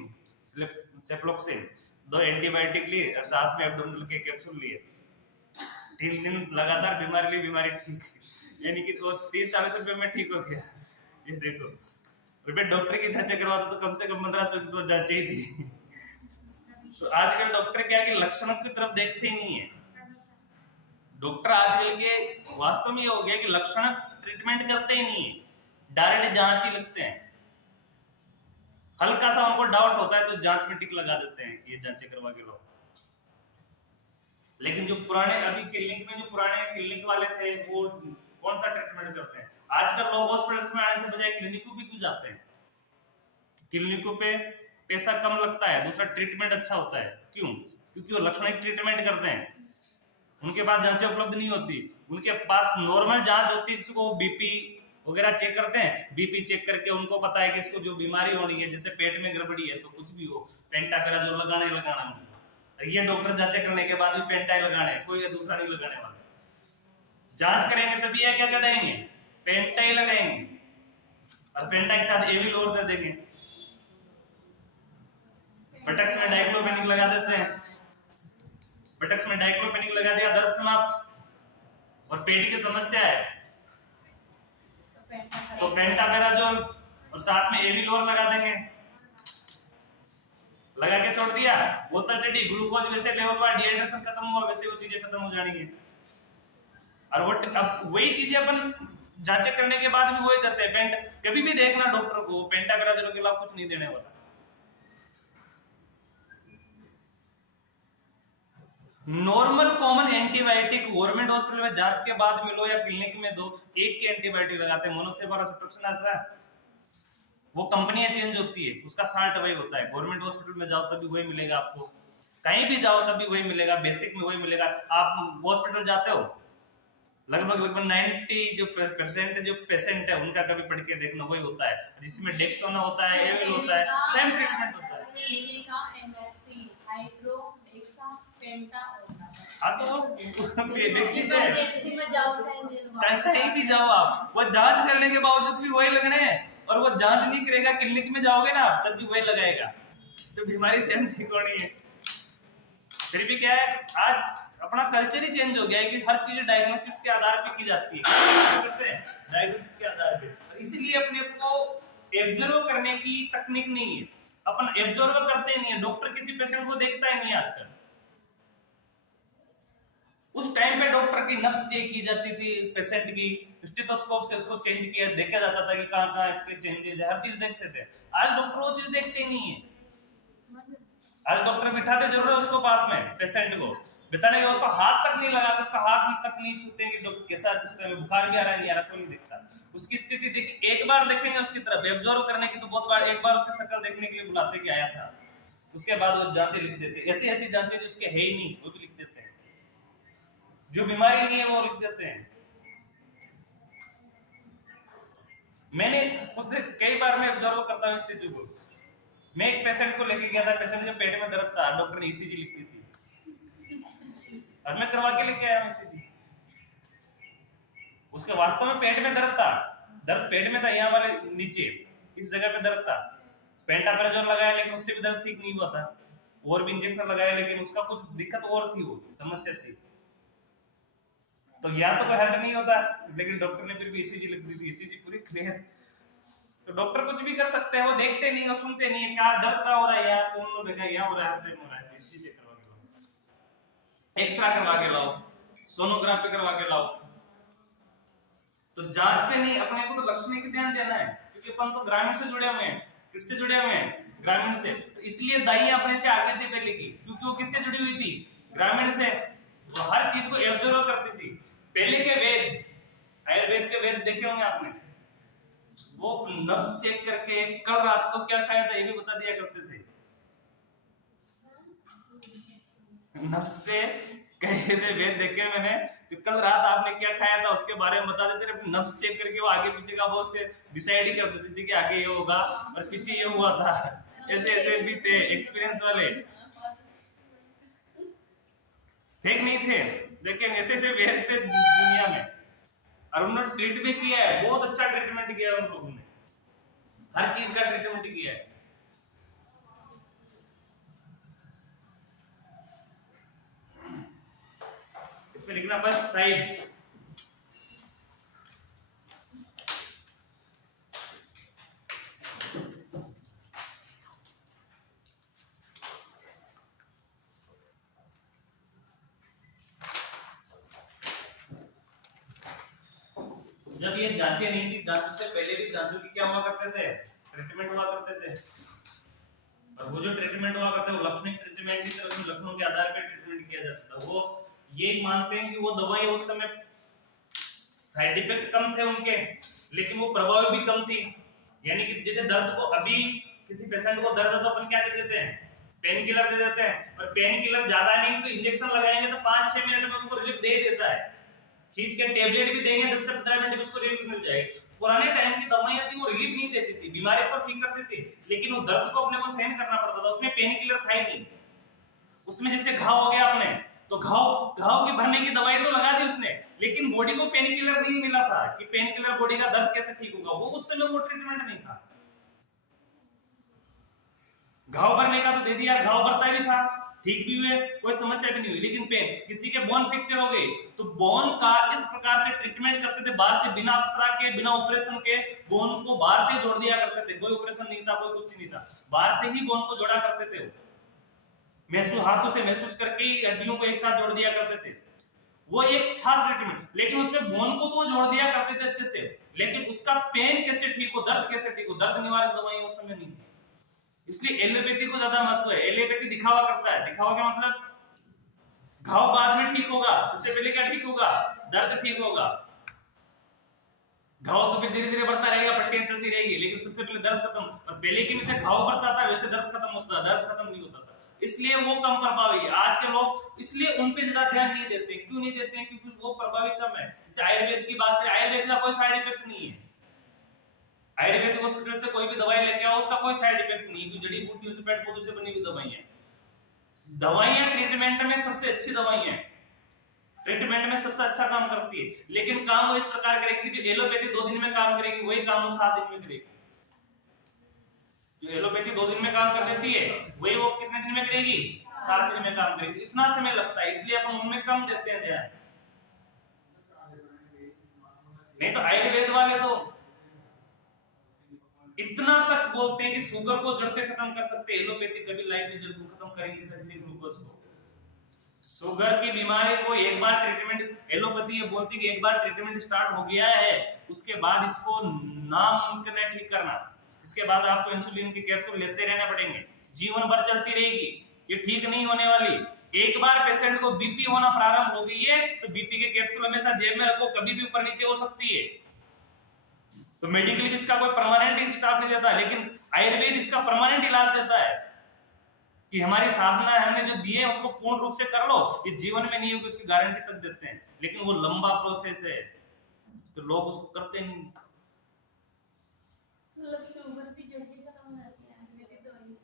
सेफ्लोक्सिन, 2 एंटीबायोटिक ली और साथ में एब्डोमिनल के कैप्सूल लिए। 3 दिन लगातार बीमारी ठीक, यानी कि 30-40 रुपए में ठीक हो गया। ये देखो, डॉक्टर की जांच करवाता तो कम से कम 1500 की तो जांच चाहिए थी। तो आजकल डॉक्टर क्या है कि लक्षणों की तरफ देखते ही नहीं है। डॉक्टर आजकल के वास्तव में ये हो गया कि लक्षण ट्रीटमेंट करते ही नहीं है, डायरेक्ट जांच ही लगते हैं। हल्का सा उनको डाउट होता है तो जांच में टिक लगा देते हैं कि ये जांचें करवा के लो। लेकिन जो पुराने अभी क्लिनिक में जो पुराने क्लिनिक वाले थे वो कौन सा ट्रीटमेंट करते हैं? आजकल लोग हॉस्पिटल्स में आने से बजाय क्लिनिकों पे क्यों जाते हैं? क्लिनिकों पे पैसा कम लगता है, दूसरा ट्रीटमेंट अच्छा होता है। क्यों? क्योंकि वो लक्षणिक ट्रीटमेंट करते हैं, उनके पास जांचें उपलब्ध नहीं होती। उनके पास नॉर्मल जांच होती है जिसको बीपी वगैरह चेक करते हैं। बीपी चेक करके उनको पता है कि इसको जो बीमारी होनी है, जैसे पेट में गड़बड़ी है तो कुछ भी हो पेंटापेराजोल लगाना है। ये डॉक्टर जांचें करने के बाद भी पेंटा लगाना है, कोई दूसरा नहीं लगाने वाला। जांच करेंगे तभी ये क्या चढ़ाएंगे? पेंटा ही लगाएंगे और पेंटा के साथ एविलोर दे देंगे। बटक्स में डाइक्लोफेनिक लगा देते हैं, बटक्स में डाइक्लोफेनिक लगा दिया, दर्द समाप्त। और पेट की समस्या है तो पेंटापेराजोल और साथ में एविलोर लगा देंगे। लगा के छोड़ दिया, बोतल चढ़ी, ग्लूकोज वैसे लेवल हुआ, डिहाइड्रेशन खत्म हुआ, वैसे वो चीजें खत्म हो जाएंगी। और वो अब वही चीजें अपन जांचें करने के बाद भी वही देते हैं। पेंट कभी भी देखना डॉक्टर को पेंटापेराजोल के अलावा कुछ नहीं देने वाला। Normal common antibiotic government hospital में जांच के बाद मिलो या क्लिनिक में दो, एक के एंटीबायोटिक लगाते हैं। मोनोसेफेरोसिप्टोक्सिन आता है, वो कंपनियां चेंज होती है, उसका साल्ट वही होता है। गवर्नमेंट हॉस्पिटल में जाओ तभी वही मिलेगा आपको, कहीं भी जाओ तभी वही मिलेगा, बेसिक में वही मिलेगा। आप हॉस्पिटल जाते हो, लगभग 90 जो परसेंट जो पेशेंट है उनका कभी पढ़ के देखना वही होता है, जिसमें डेक्सोना होता है, एविल होता है, सेम ट्रीटमेंट होता है। हाँ तो कहीं भी जाओ आप, वो जांच करने के बावजूद भी वही लगने हैं। और वो जांच नहीं करेगा, क्लिनिक में जाओगे ना तब भी वही लगाएगा, तो बीमारी सेम ठीक होनी है। फिर भी क्या है, आज अपना कल्चर ही चेंज हो गया है कि हर चीज डायग्नोसिस के आधार पे की जाती है, करते हैं डायग्नोसिस के आधार पे। और इसीलिए अपने को ऑब्जर्व करने की तकनीक नहीं है, अपन ऑब्जर्व करते नहीं है। डॉक्टर किसी पेशेंट को देखता ही नहीं है आजकल। उस टाइम पे डॉक्टर की नब्ज चेक की जाती थी, पेशेंट की स्टेथोस्कोप से उसको चेंज किया देखा जाता था कि कहां इसके चेंजेस है, हर चीज देखते थे। आज डॉक्टर वो चीज देखते ही नहीं है। आज डॉक्टर बिठाते जरूर है उसको पास में, पेशेंट को बिठाने के उसको हाथ तक नहीं लगाते, उसका हाथ तक नहीं छूते कि डॉक्टर कैसा सिस्टम है, बुखार भी आ रहा है नहीं आ रहा, कोई नहीं देखता। उसकी स्थिति देखिए, एक बार देखेंगे उसकी तरफ ऑब्जर्व करने की तो बहुत बार, एक बार उसकी शक्ल देखने के लिए बुलाते कि आया था, उसके बाद वो जांचें लिख देते, ऐसी ऐसी जांचें जो उसके है ही नहीं वो भी लिख देते हैं, जो बीमारी नहीं है वो लिख देते हैं। मैंने खुद कई बार मैं ऑब्जर्व करता हूं इस चीज को। मैं एक पेशेंट को लेके गया था, पेशेंट के पेट में दर्द था, डॉक्टर ने ईसीजी लिख दी थी और मैं करवा के लेके आया ईसीजी। उसके वास्तव में पेट में दर्द था, दर्द पेट में था, यहाँ वाले नीचे इस जगह पे दर्द था। पेंटापेराजोल लगाया लेकिन उससे भी दर्द ठीक नहीं हुआ था, और भी इंजेक्शन लगाया लेकिन उसका कुछ दिक्कत और थी, वो समस्या थी। तो यहाँ तो कोई हर्ट नहीं होता, लेकिन डॉक्टर ने फिर भी ईसीजी लिख दी थी, ईसीजी पूरी क्लियर। तो डॉक्टर कुछ भी कर सकते हैं, वो देखते नहीं और सुनते नहीं है, क्या दर्द का हो रहा है यार, तुम देखा यहाँ हो रहा है, हो रहा है, ईसीजी करवा के लाओ, एक्सरा करवा के लाओ, सोनोग्राफी करवा के लाओ। तो जांच में नहीं, अपने को तो लक्षण की ध्यान देना है, क्योंकि अपन तो ग्रामीण से जुड़े हुए हैं, किससे जुड़े हुए हैं, ग्रामीण से। तो इसलिए दाई अपने से आगे थी पहले की, क्योंकि वो किससे जुड़ी हुई थी, ग्रामीण से। वो हर चीज को ऑब्जर्व करती थी। पहले के वेद, आयुर्वेद के वेद देखे होंगे आपने, वो नब्ज चेक करके कल रात को क्या खाया था ये भी बता दिया करते थे। नब्ज से कहे से वेद देखे मैंने, कि कल रात आपने क्या खाया था उसके बारे में बता देते थे। नब्ज चेक करके वो आगे पीछे का वो से डिसाइड ही कर देते थे कि आगे ये होगा और पीछे ये हुआ था। ऐसे ऐसे भी थे एक्सपीरियंस वाले, फेक नहीं थे, लेकिन ऐसे ऐसे वेद थे दुनिया में, और उन्होंने ट्रीट भी किया है, बहुत अच्छा ट्रीटमेंट किया है उन लोगों ने, हर चीज का ट्रीटमेंट किया है। इसमें लिखना बस साइज, जब ये जांचें नहीं थी, जांच से पहले भी जांचों की क्या हुआ करते थे, ट्रीटमेंट हुआ करते थे। और वो जो ट्रीटमेंट हुआ करते थे वो लक्षणिक ट्रीटमेंट की तरह से लक्षणों के आधार पर ट्रीटमेंट किया जाता था। वो ये मानते हैं कि वो दवाई उस समय साइड इफेक्ट कम थे उनके, लेकिन वो प्रभावी भी कम थी। यानी कि जैसे दर्द को, अभी किसी पेशेंट को दर्द है तो अपन क्या दे देते हैं, पेन किलर दे देते हैं, और पेन किलर ज्यादा नहीं तो इंजेक्शन लगाएंगे तो 5-6 मिनट में उसको रिलीफ दे देता है। खींच के टेबलेट भी देंगे 10 से 15 मिनट में उसको रिलीफ मिल जाएगी। पुराने टाइम की दवाइयां थी वो रिलीफ नहीं देती थी, बीमारी को ठीक करती थी, लेकिन वो दर्द को अपने को सहन करना पड़ता था। उसमें पेन किलर था ही नहीं। उसमें जैसे घाव हो गया अपने तो घाव के भरने की दवाई तो लगा दी उसने, लेकिन बॉडी को पेन किलर नहीं मिला था कि पेन किलर बॉडी का दर्द कैसे ठीक होगा। वो उस समय वो ट्रीटमेंट नहीं था। घाव भरने का तो दे दिया, घाव भरता भी था, ठीक भी हुए, कोई समस्या भी नहीं हुई। लेकिन पेन, किसी के बोन फ्रैक्चर हो गई तो बोन का इस प्रकार से ट्रीटमेंट करते थे, बाहर से बिना अक्सरा के, बिना ऑपरेशन के बोन को बाहर से जोड़ दिया करते थे। कोई ऑपरेशन नहीं था, कोई कुछ नहीं था, बाहर से ही बोन को जोड़ा करते थे। महसूस, हाथों से महसूस करके ही हड्डियों को एक साथ जोड़ दिया करते थे। वो एक था ट्रीटमेंट, लेकिन उसमें बोन को तो जोड़ दिया करते थे अच्छे से, लेकिन उसका पेन कैसे ठीक हो, दर्द कैसे ठीक हो, दर्द निवारक दवाई उस समय नहीं थी। इसलिए एलोपैथी को ज्यादा महत्व है। एलोपैथी दिखावा करता है। दिखावा का मतलब घाव बाद में ठीक होगा, सबसे पहले क्या ठीक होगा, दर्द ठीक होगा। घाव तो फिर धीरे धीरे बढ़ता रहेगा, पट्टियां चलती रहेगी, लेकिन सबसे पहले दर्द खत्म। और पहले की में घाव बढ़ता था, वैसे दर्द खत्म होता था, दर्द खत्म नहीं होता था। इसलिए वो कम प्रभावी है। आज के लोग इसलिए उन पे ज्यादा ध्यान नहीं देते। क्यों नहीं देते हैं? क्योंकि वो प्रभावी कम है। जैसे आयुर्वेद की बात करें, आयुर्वेद का कोई साइड इफेक्ट नहीं है। आयुर्वेदिक हॉस्पिटल से कोई भी दवाई लेके आओ, उसका कोई साइड इफेक्ट नहीं, क्योंकि जड़ी बूटियों से, पेड़ पौधों से बनी हुई दवाइयां। दवाइयां ट्रीटमेंट में सबसे अच्छी दवाइयां, ट्रीटमेंट में सबसे अच्छा काम करती है। लेकिन काम वो इस प्रकार करेगी, जो एलोपैथी 2 दिन में काम करेगी वही काम वो 7 दिन में करेगी। जो एलोपैथी 2 दिन में काम कर देती है वही वो कितने दिन में करेगी, 7 दिन में काम करेगी। इतना समय लगता है, इसलिए अपन उनमें कम देते हैं ध्यान। नहीं तो आयुर्वेद वाले तो इतना तक बोलते हैं कि शुगर को जड़ से खत्म कर सकते हैं। एलोपैथी कभी लाइफ में जड़ को खत्म कर नहीं सकती, ग्लूकोज को। शुगर की बीमारी को एक बार ट्रीटमेंट, एलोपैथी ये बोलती है कि एक बार ट्रीटमेंट स्टार्ट हो गया है, उसके बाद इसको नामुमकिन है ठीक करना। इसके बाद आपको इंसुलिन की कैप्सूल लेते रहने पड़ेंगे, जीवन भर चलती रहेगी, ये ठीक नहीं होने वाली। एक बार पेशेंट को बीपी होना प्रारंभ हो गई है तो बीपी के कैप्सूल हमेशा जेब में रखो, कभी भी ऊपर नीचे हो सकती है। तो मेडिकल इसका कोई परमानेंट स्टाफ नहीं देता, लेकिन आयुर्वेद इसका परमानेंट इलाज देता है कि हमारी साधना हमने जो दी है उसको पूर्ण रूप से कर लो। ये जीवन में नहीं होगी उसकी गारंटी तक देते हैं, लेकिन वो लंबा प्रोसेस है तो लोग उसको करते नहीं। मतलब शुगर भी जड़ से खत्म हो जाती है आयुर्वेदिक दवाइयों से।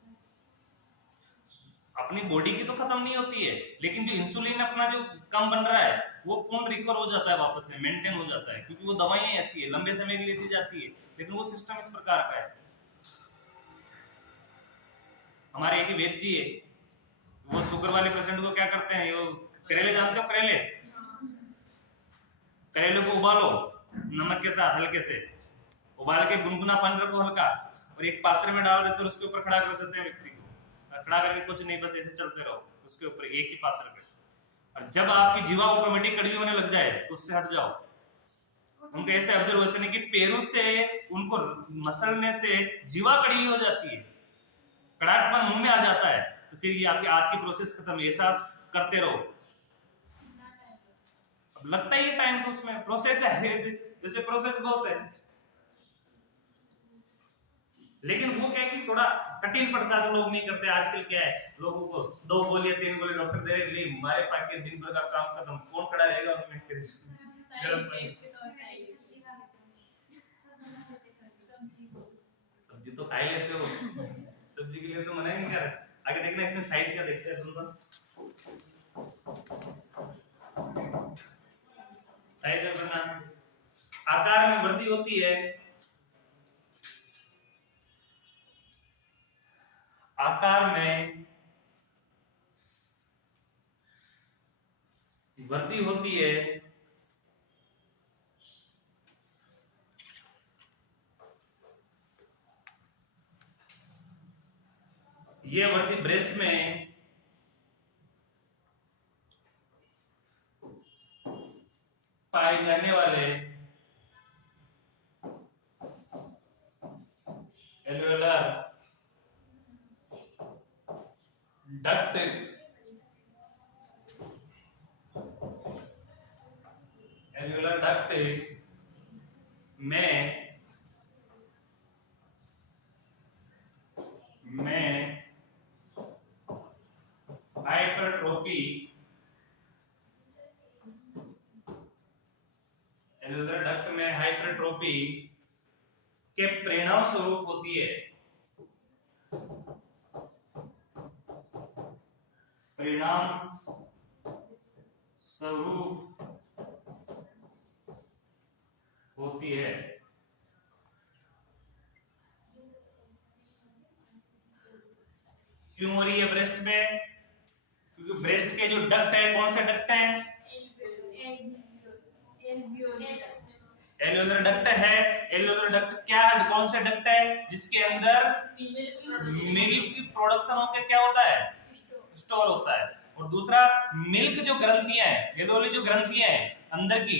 अपनी बॉडी की तो खत्म नहीं होती है, लेकिन जो इंसुलिन अपना जो कम बन रहा है वो पूर्ण रिकवर हो जाता है, वापस से मेंटेन हो जाता है, क्योंकि वो दवाइयां ऐसी है लंबे समय के लिए दी जाती है। लेकिन वो सिस्टम इस प्रकार का है। हमारे एक वेद जी है, वो शुगर वाले पेशेंट को क्या करते हैं, वो करेले जानते हो, करेले, करेले को उबालो नमक के साथ, हल्के से उबाल के गुनगुना पानी रखो हल्का, और एक पात्र में डाल देते और उसके ऊपर खड़ा कर देते हैं व्यक्ति को। खड़ा करके कुछ नहीं, बस ऐसे चलते रहो उसके ऊपर एक ही पात्र पे। और जब आपकी जीवा ऑटोमेटिक कड़वी होने लग जाए तो उससे हट जाओ। उनका ऐसे ऑब्जर्वेशन है कि पैरों से उनको मसलने से जीवा कड़वी हो जाती है, कड़ाकपन मुंह में आ जाता है, तो फिर ये आपकी आज की प्रोसेस खत्म है। ऐसा करते रहो। अब लगता ही टाइम तो उसमें प्रोसेस है, जैसे प्रोसेस बहुत है, लेकिन वो क्या है कि थोड़ा कठिन पड़ता है तो लोग नहीं करते। आजकल क्या है, लोगों को 2 गोलियां 3 गोली डॉक्टर दे रहे, हमारे पाके दिन भर का काम खत्म, कौन खड़ा रहेगा उनमें। सब्जी तो खा ही लेते हो, सब्जी के लिए तो मना ही नहीं कर रहा। आगे देखना इसमें साइज क्या देखते हैं तुम, साइज अपना आकार में वृद्धि होती है, आकार में वृद्धि होती है। ये वृद्धि ब्रेस्ट में पाए जाने वाले एल्वेलर डक्ट में हाइपरट्रोफी एल्वेलर डक्ट में हाइपरट्रोफी के परिणाम स्वरूप होती है। परिणाम स्वरूप होती है। क्यों हो रही है ब्रेस्ट में? क्योंकि ब्रेस्ट के जो डक्ट है, कौन से डक्ट है? एल्वेलर डक्ट है। एल्वेलर डक्ट क्या, कौन से डक्ट है जिसके अंदर मिल्क प्रोडक्शन होकर क्या होता है? स्टोर होता है। और दूसरा, मिल्क जो ग्रंथियां हैं, ये वाली जो ग्रंथियां हैं अंदर की,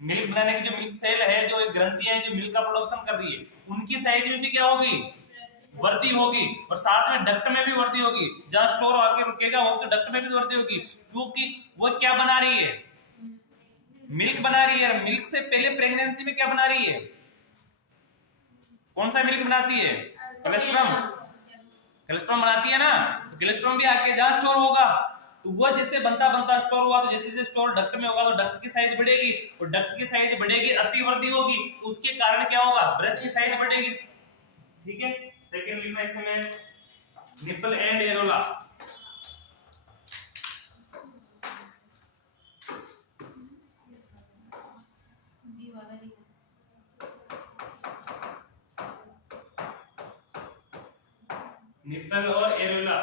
मिल्क बनाने की जो मिल्क सेल है, जो ग्रंथियां हैं जो मिल्क का प्रोडक्शन कर रही है, उनकी साइज में भी क्या होगी? वृद्धि होगी। और साथ में डक्ट में भी वृद्धि होगी। जहां स्टोर आके रुकेगा वो तो डक्ट में भी वृद्धि होगी, क्योंकि वो क्या बना रही है? मिल्क बना रही है। मिल्क से पहले प्रेगनेंसी में क्या बना रही है? कौन सा मिल्क बनाती है? कोलेस्ट्रॉल। कोलेस्ट्रॉल बनाती है ना। तो कोलेस्ट्रॉल भी आके जहां स्टोर होगा, तो वो जैसे बनता बनता स्टोर हुआ, तो जैसे जैसे स्टोर डक्ट में होगा तो डक्ट की साइज बढ़ेगी, और डक्ट की साइज बढ़ेगी, अति वृद्धि होगी, तो उसके कारण क्या होगा? ब्रेस्ट की साइज बढ़ेगी। ठीक है। सेकंड लिखना इसमें निपल एंड एरोला। निपल और एरोला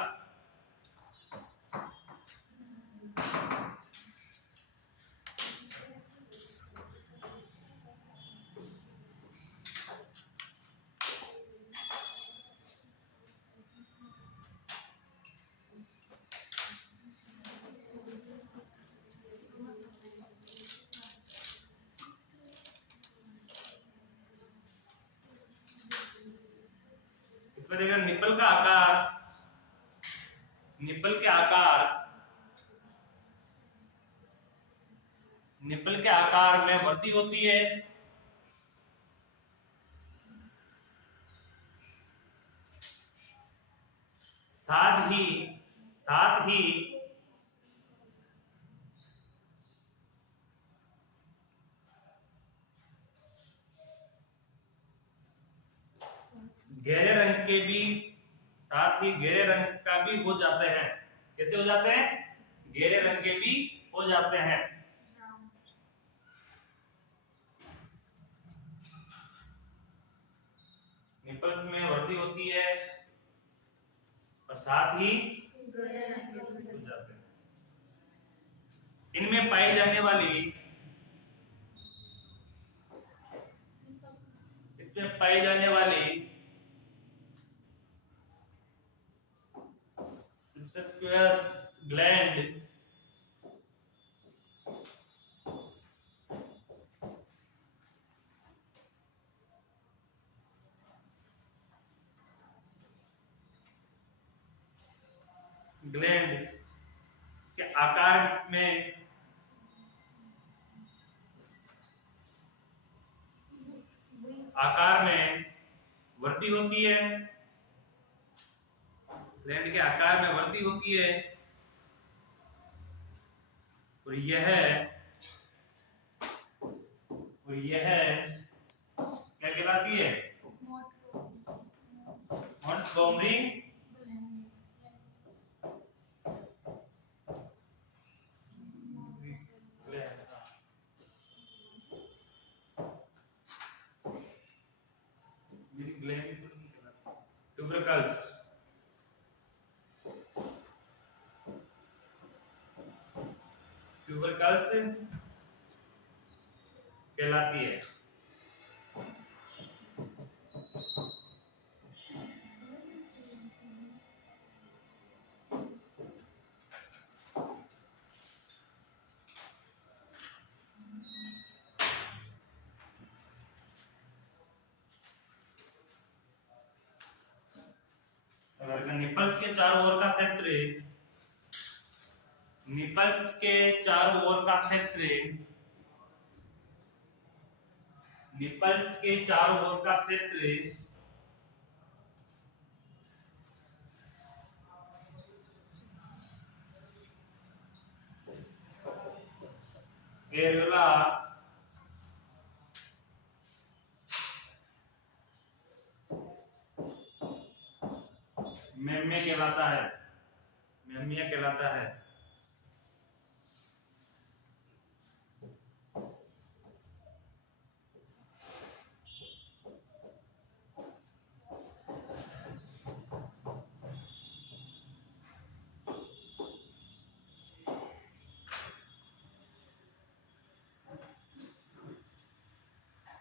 इसमें देखिए निपल का आकार, निपल के आकार, निपल के आकार में वृद्धि होती है। साथ ही गहरे रंग के भी, साथ ही गहरे रंग का भी हो जाते हैं। कैसे हो जाते हैं? गहरे रंग के भी हो जाते हैं। निपल्स में वृद्धि होती है और साथ ही हो जाते हैं। इनमें पाई जाने वाली, इसमें पाई जाने वाली सबक्यूटस ग्लैंड के आकार में वृद्धि होती है। ग्लैंड के आकार में वृद्धि होती है और यह क्या कहलाती है? मॉन्टगोमरी ट्यूबरकल्स कहलाती है। निपल्स के चारों ओर का क्षेत्र, निपल्स के चारों ओर का क्षेत्र, निपल्स के चारों ओर का क्षेत्र एरेोला मेम्य कहलाता है, मेम्य कहलाता है।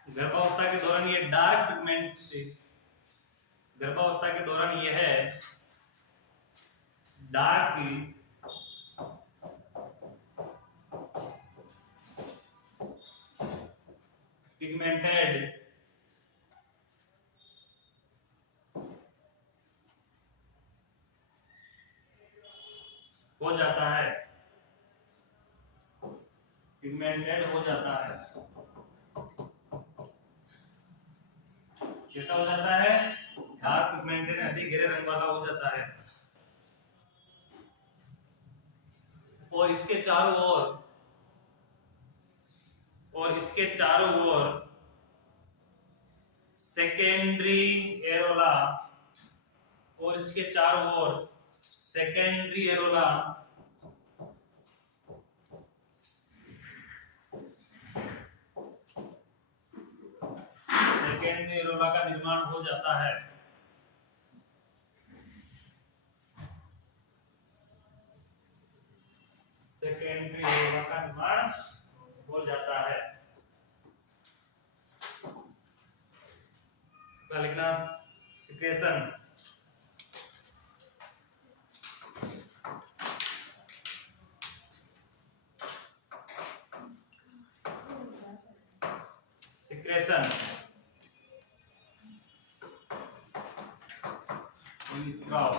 गर्भावस्था के दौरान ये डार्क पिगमेंट, गर्भावस्था के दौरान यह है डार्क पिगमेंटेड हो जाता है, पिगमेंटेड हो जाता है। कैसा हो जाता है? डार्क पिगमेंटेड, अधिक गहरे रंग वाला हो जाता है। और इसके चारों ओर सेकेंडरी एरोला, और इसके चारों ओर सेकेंडरी एरोला सेकेंडरी एरोला का निर्माण हो जाता है। सेकेंडरी एरोला का निर्माण हो जाता है। लिखना सिक्रेशन, सिक्रेशन स्त्राव,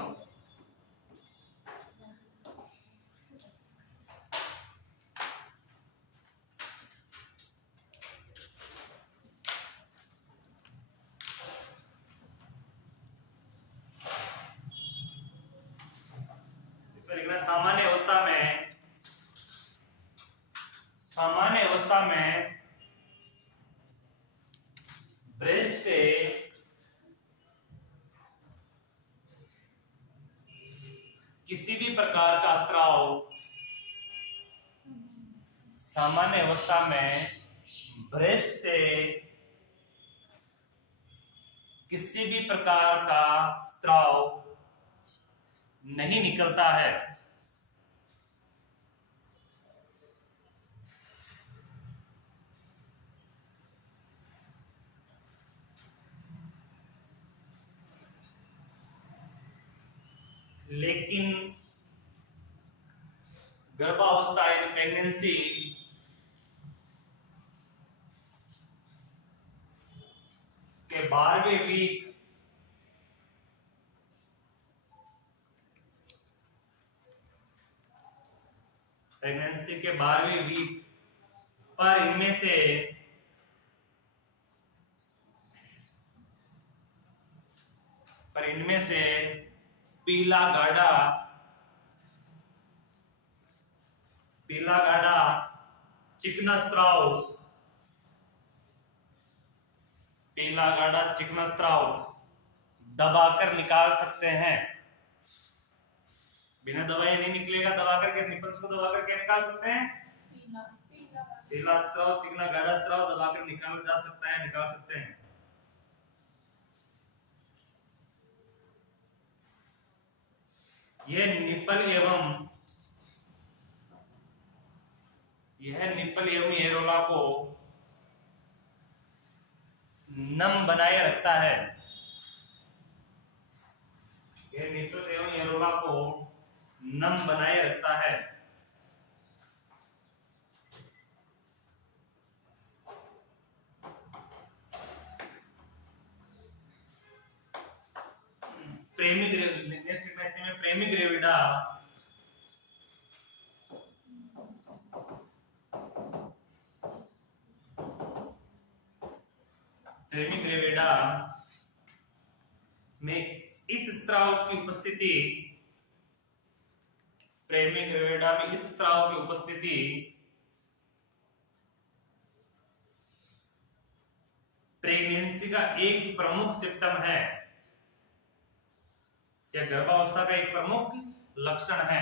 सामान्य अवस्था में ब्रेस्ट से किसी भी प्रकार का स्त्राव, सामान्य अवस्था में ब्रेस्ट से किसी भी प्रकार का स्त्राव नहीं निकलता है। लेकिन गर्भावस्था यानी प्रेगनेंसी के 12वें वीक पर इनमें से पीला गाढ़ा चिकना स्त्राव दबाकर निकाल सकते हैं। बिना दबाए नहीं निकलेगा, दबाकर के निपल्स को दबाकर के निकाल सकते हैं। पीला स्त्राव, चिकना गाढ़ा स्त्राव दबाकर निकाल सकते हैं। यह निप्पल एवं एरोला को नम बनाए रखता है। यह निप्पल एवं एरोला को नम बनाए रखता है। प्रेमी ऐसे में प्रेमिग्रेविडा में इस स्त्राव की उपस्थिति प्रेमिग्रेविडा में इस स्त्राव की उपस्थिति प्रेगनेंसी का एक प्रमुख सिम्टम है या गर्भावस्था का एक प्रमुख लक्षण है।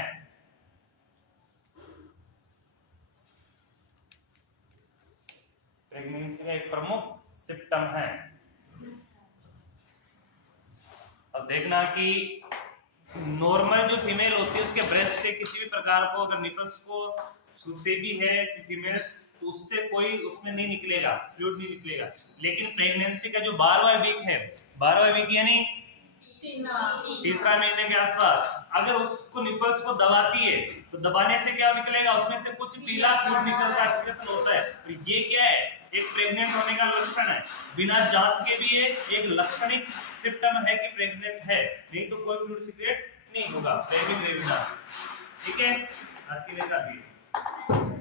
प्रेगनेंसी का एक प्रमुख सिम्टम है। अब देखना कि नॉर्मल जो फीमेल होती है उसके ब्रेस्ट से किसी भी प्रकार को अगर निपल्स को छूते भी है फीमेल तो उससे कोई उसमें नहीं निकलेगा, फ्लूइड नहीं निकलेगा। लेकिन प्रेगनेंसी का जो 12वां वीक है, 12वां वीक यानी तीसरा महीने के आसपास अगर उसको निपल्स को दबाती है तो दबाने से क्या निकलेगा, उसमें से कुछ पीला फ्लूइड निकलता है, एक्सक्रीशन होता है। तो ये क्या है, एक प्रेग्नेंट होने का लक्षण है, बिना जांच के भी ये एक लक्षणिक सिम्टम है कि प्रेग्नेंट है, नहीं तो कोई फ्लूइड सीक्रेट नहीं होगा। प्रेमिग्रेविडा। ठीक है, आज के लिए काफी है।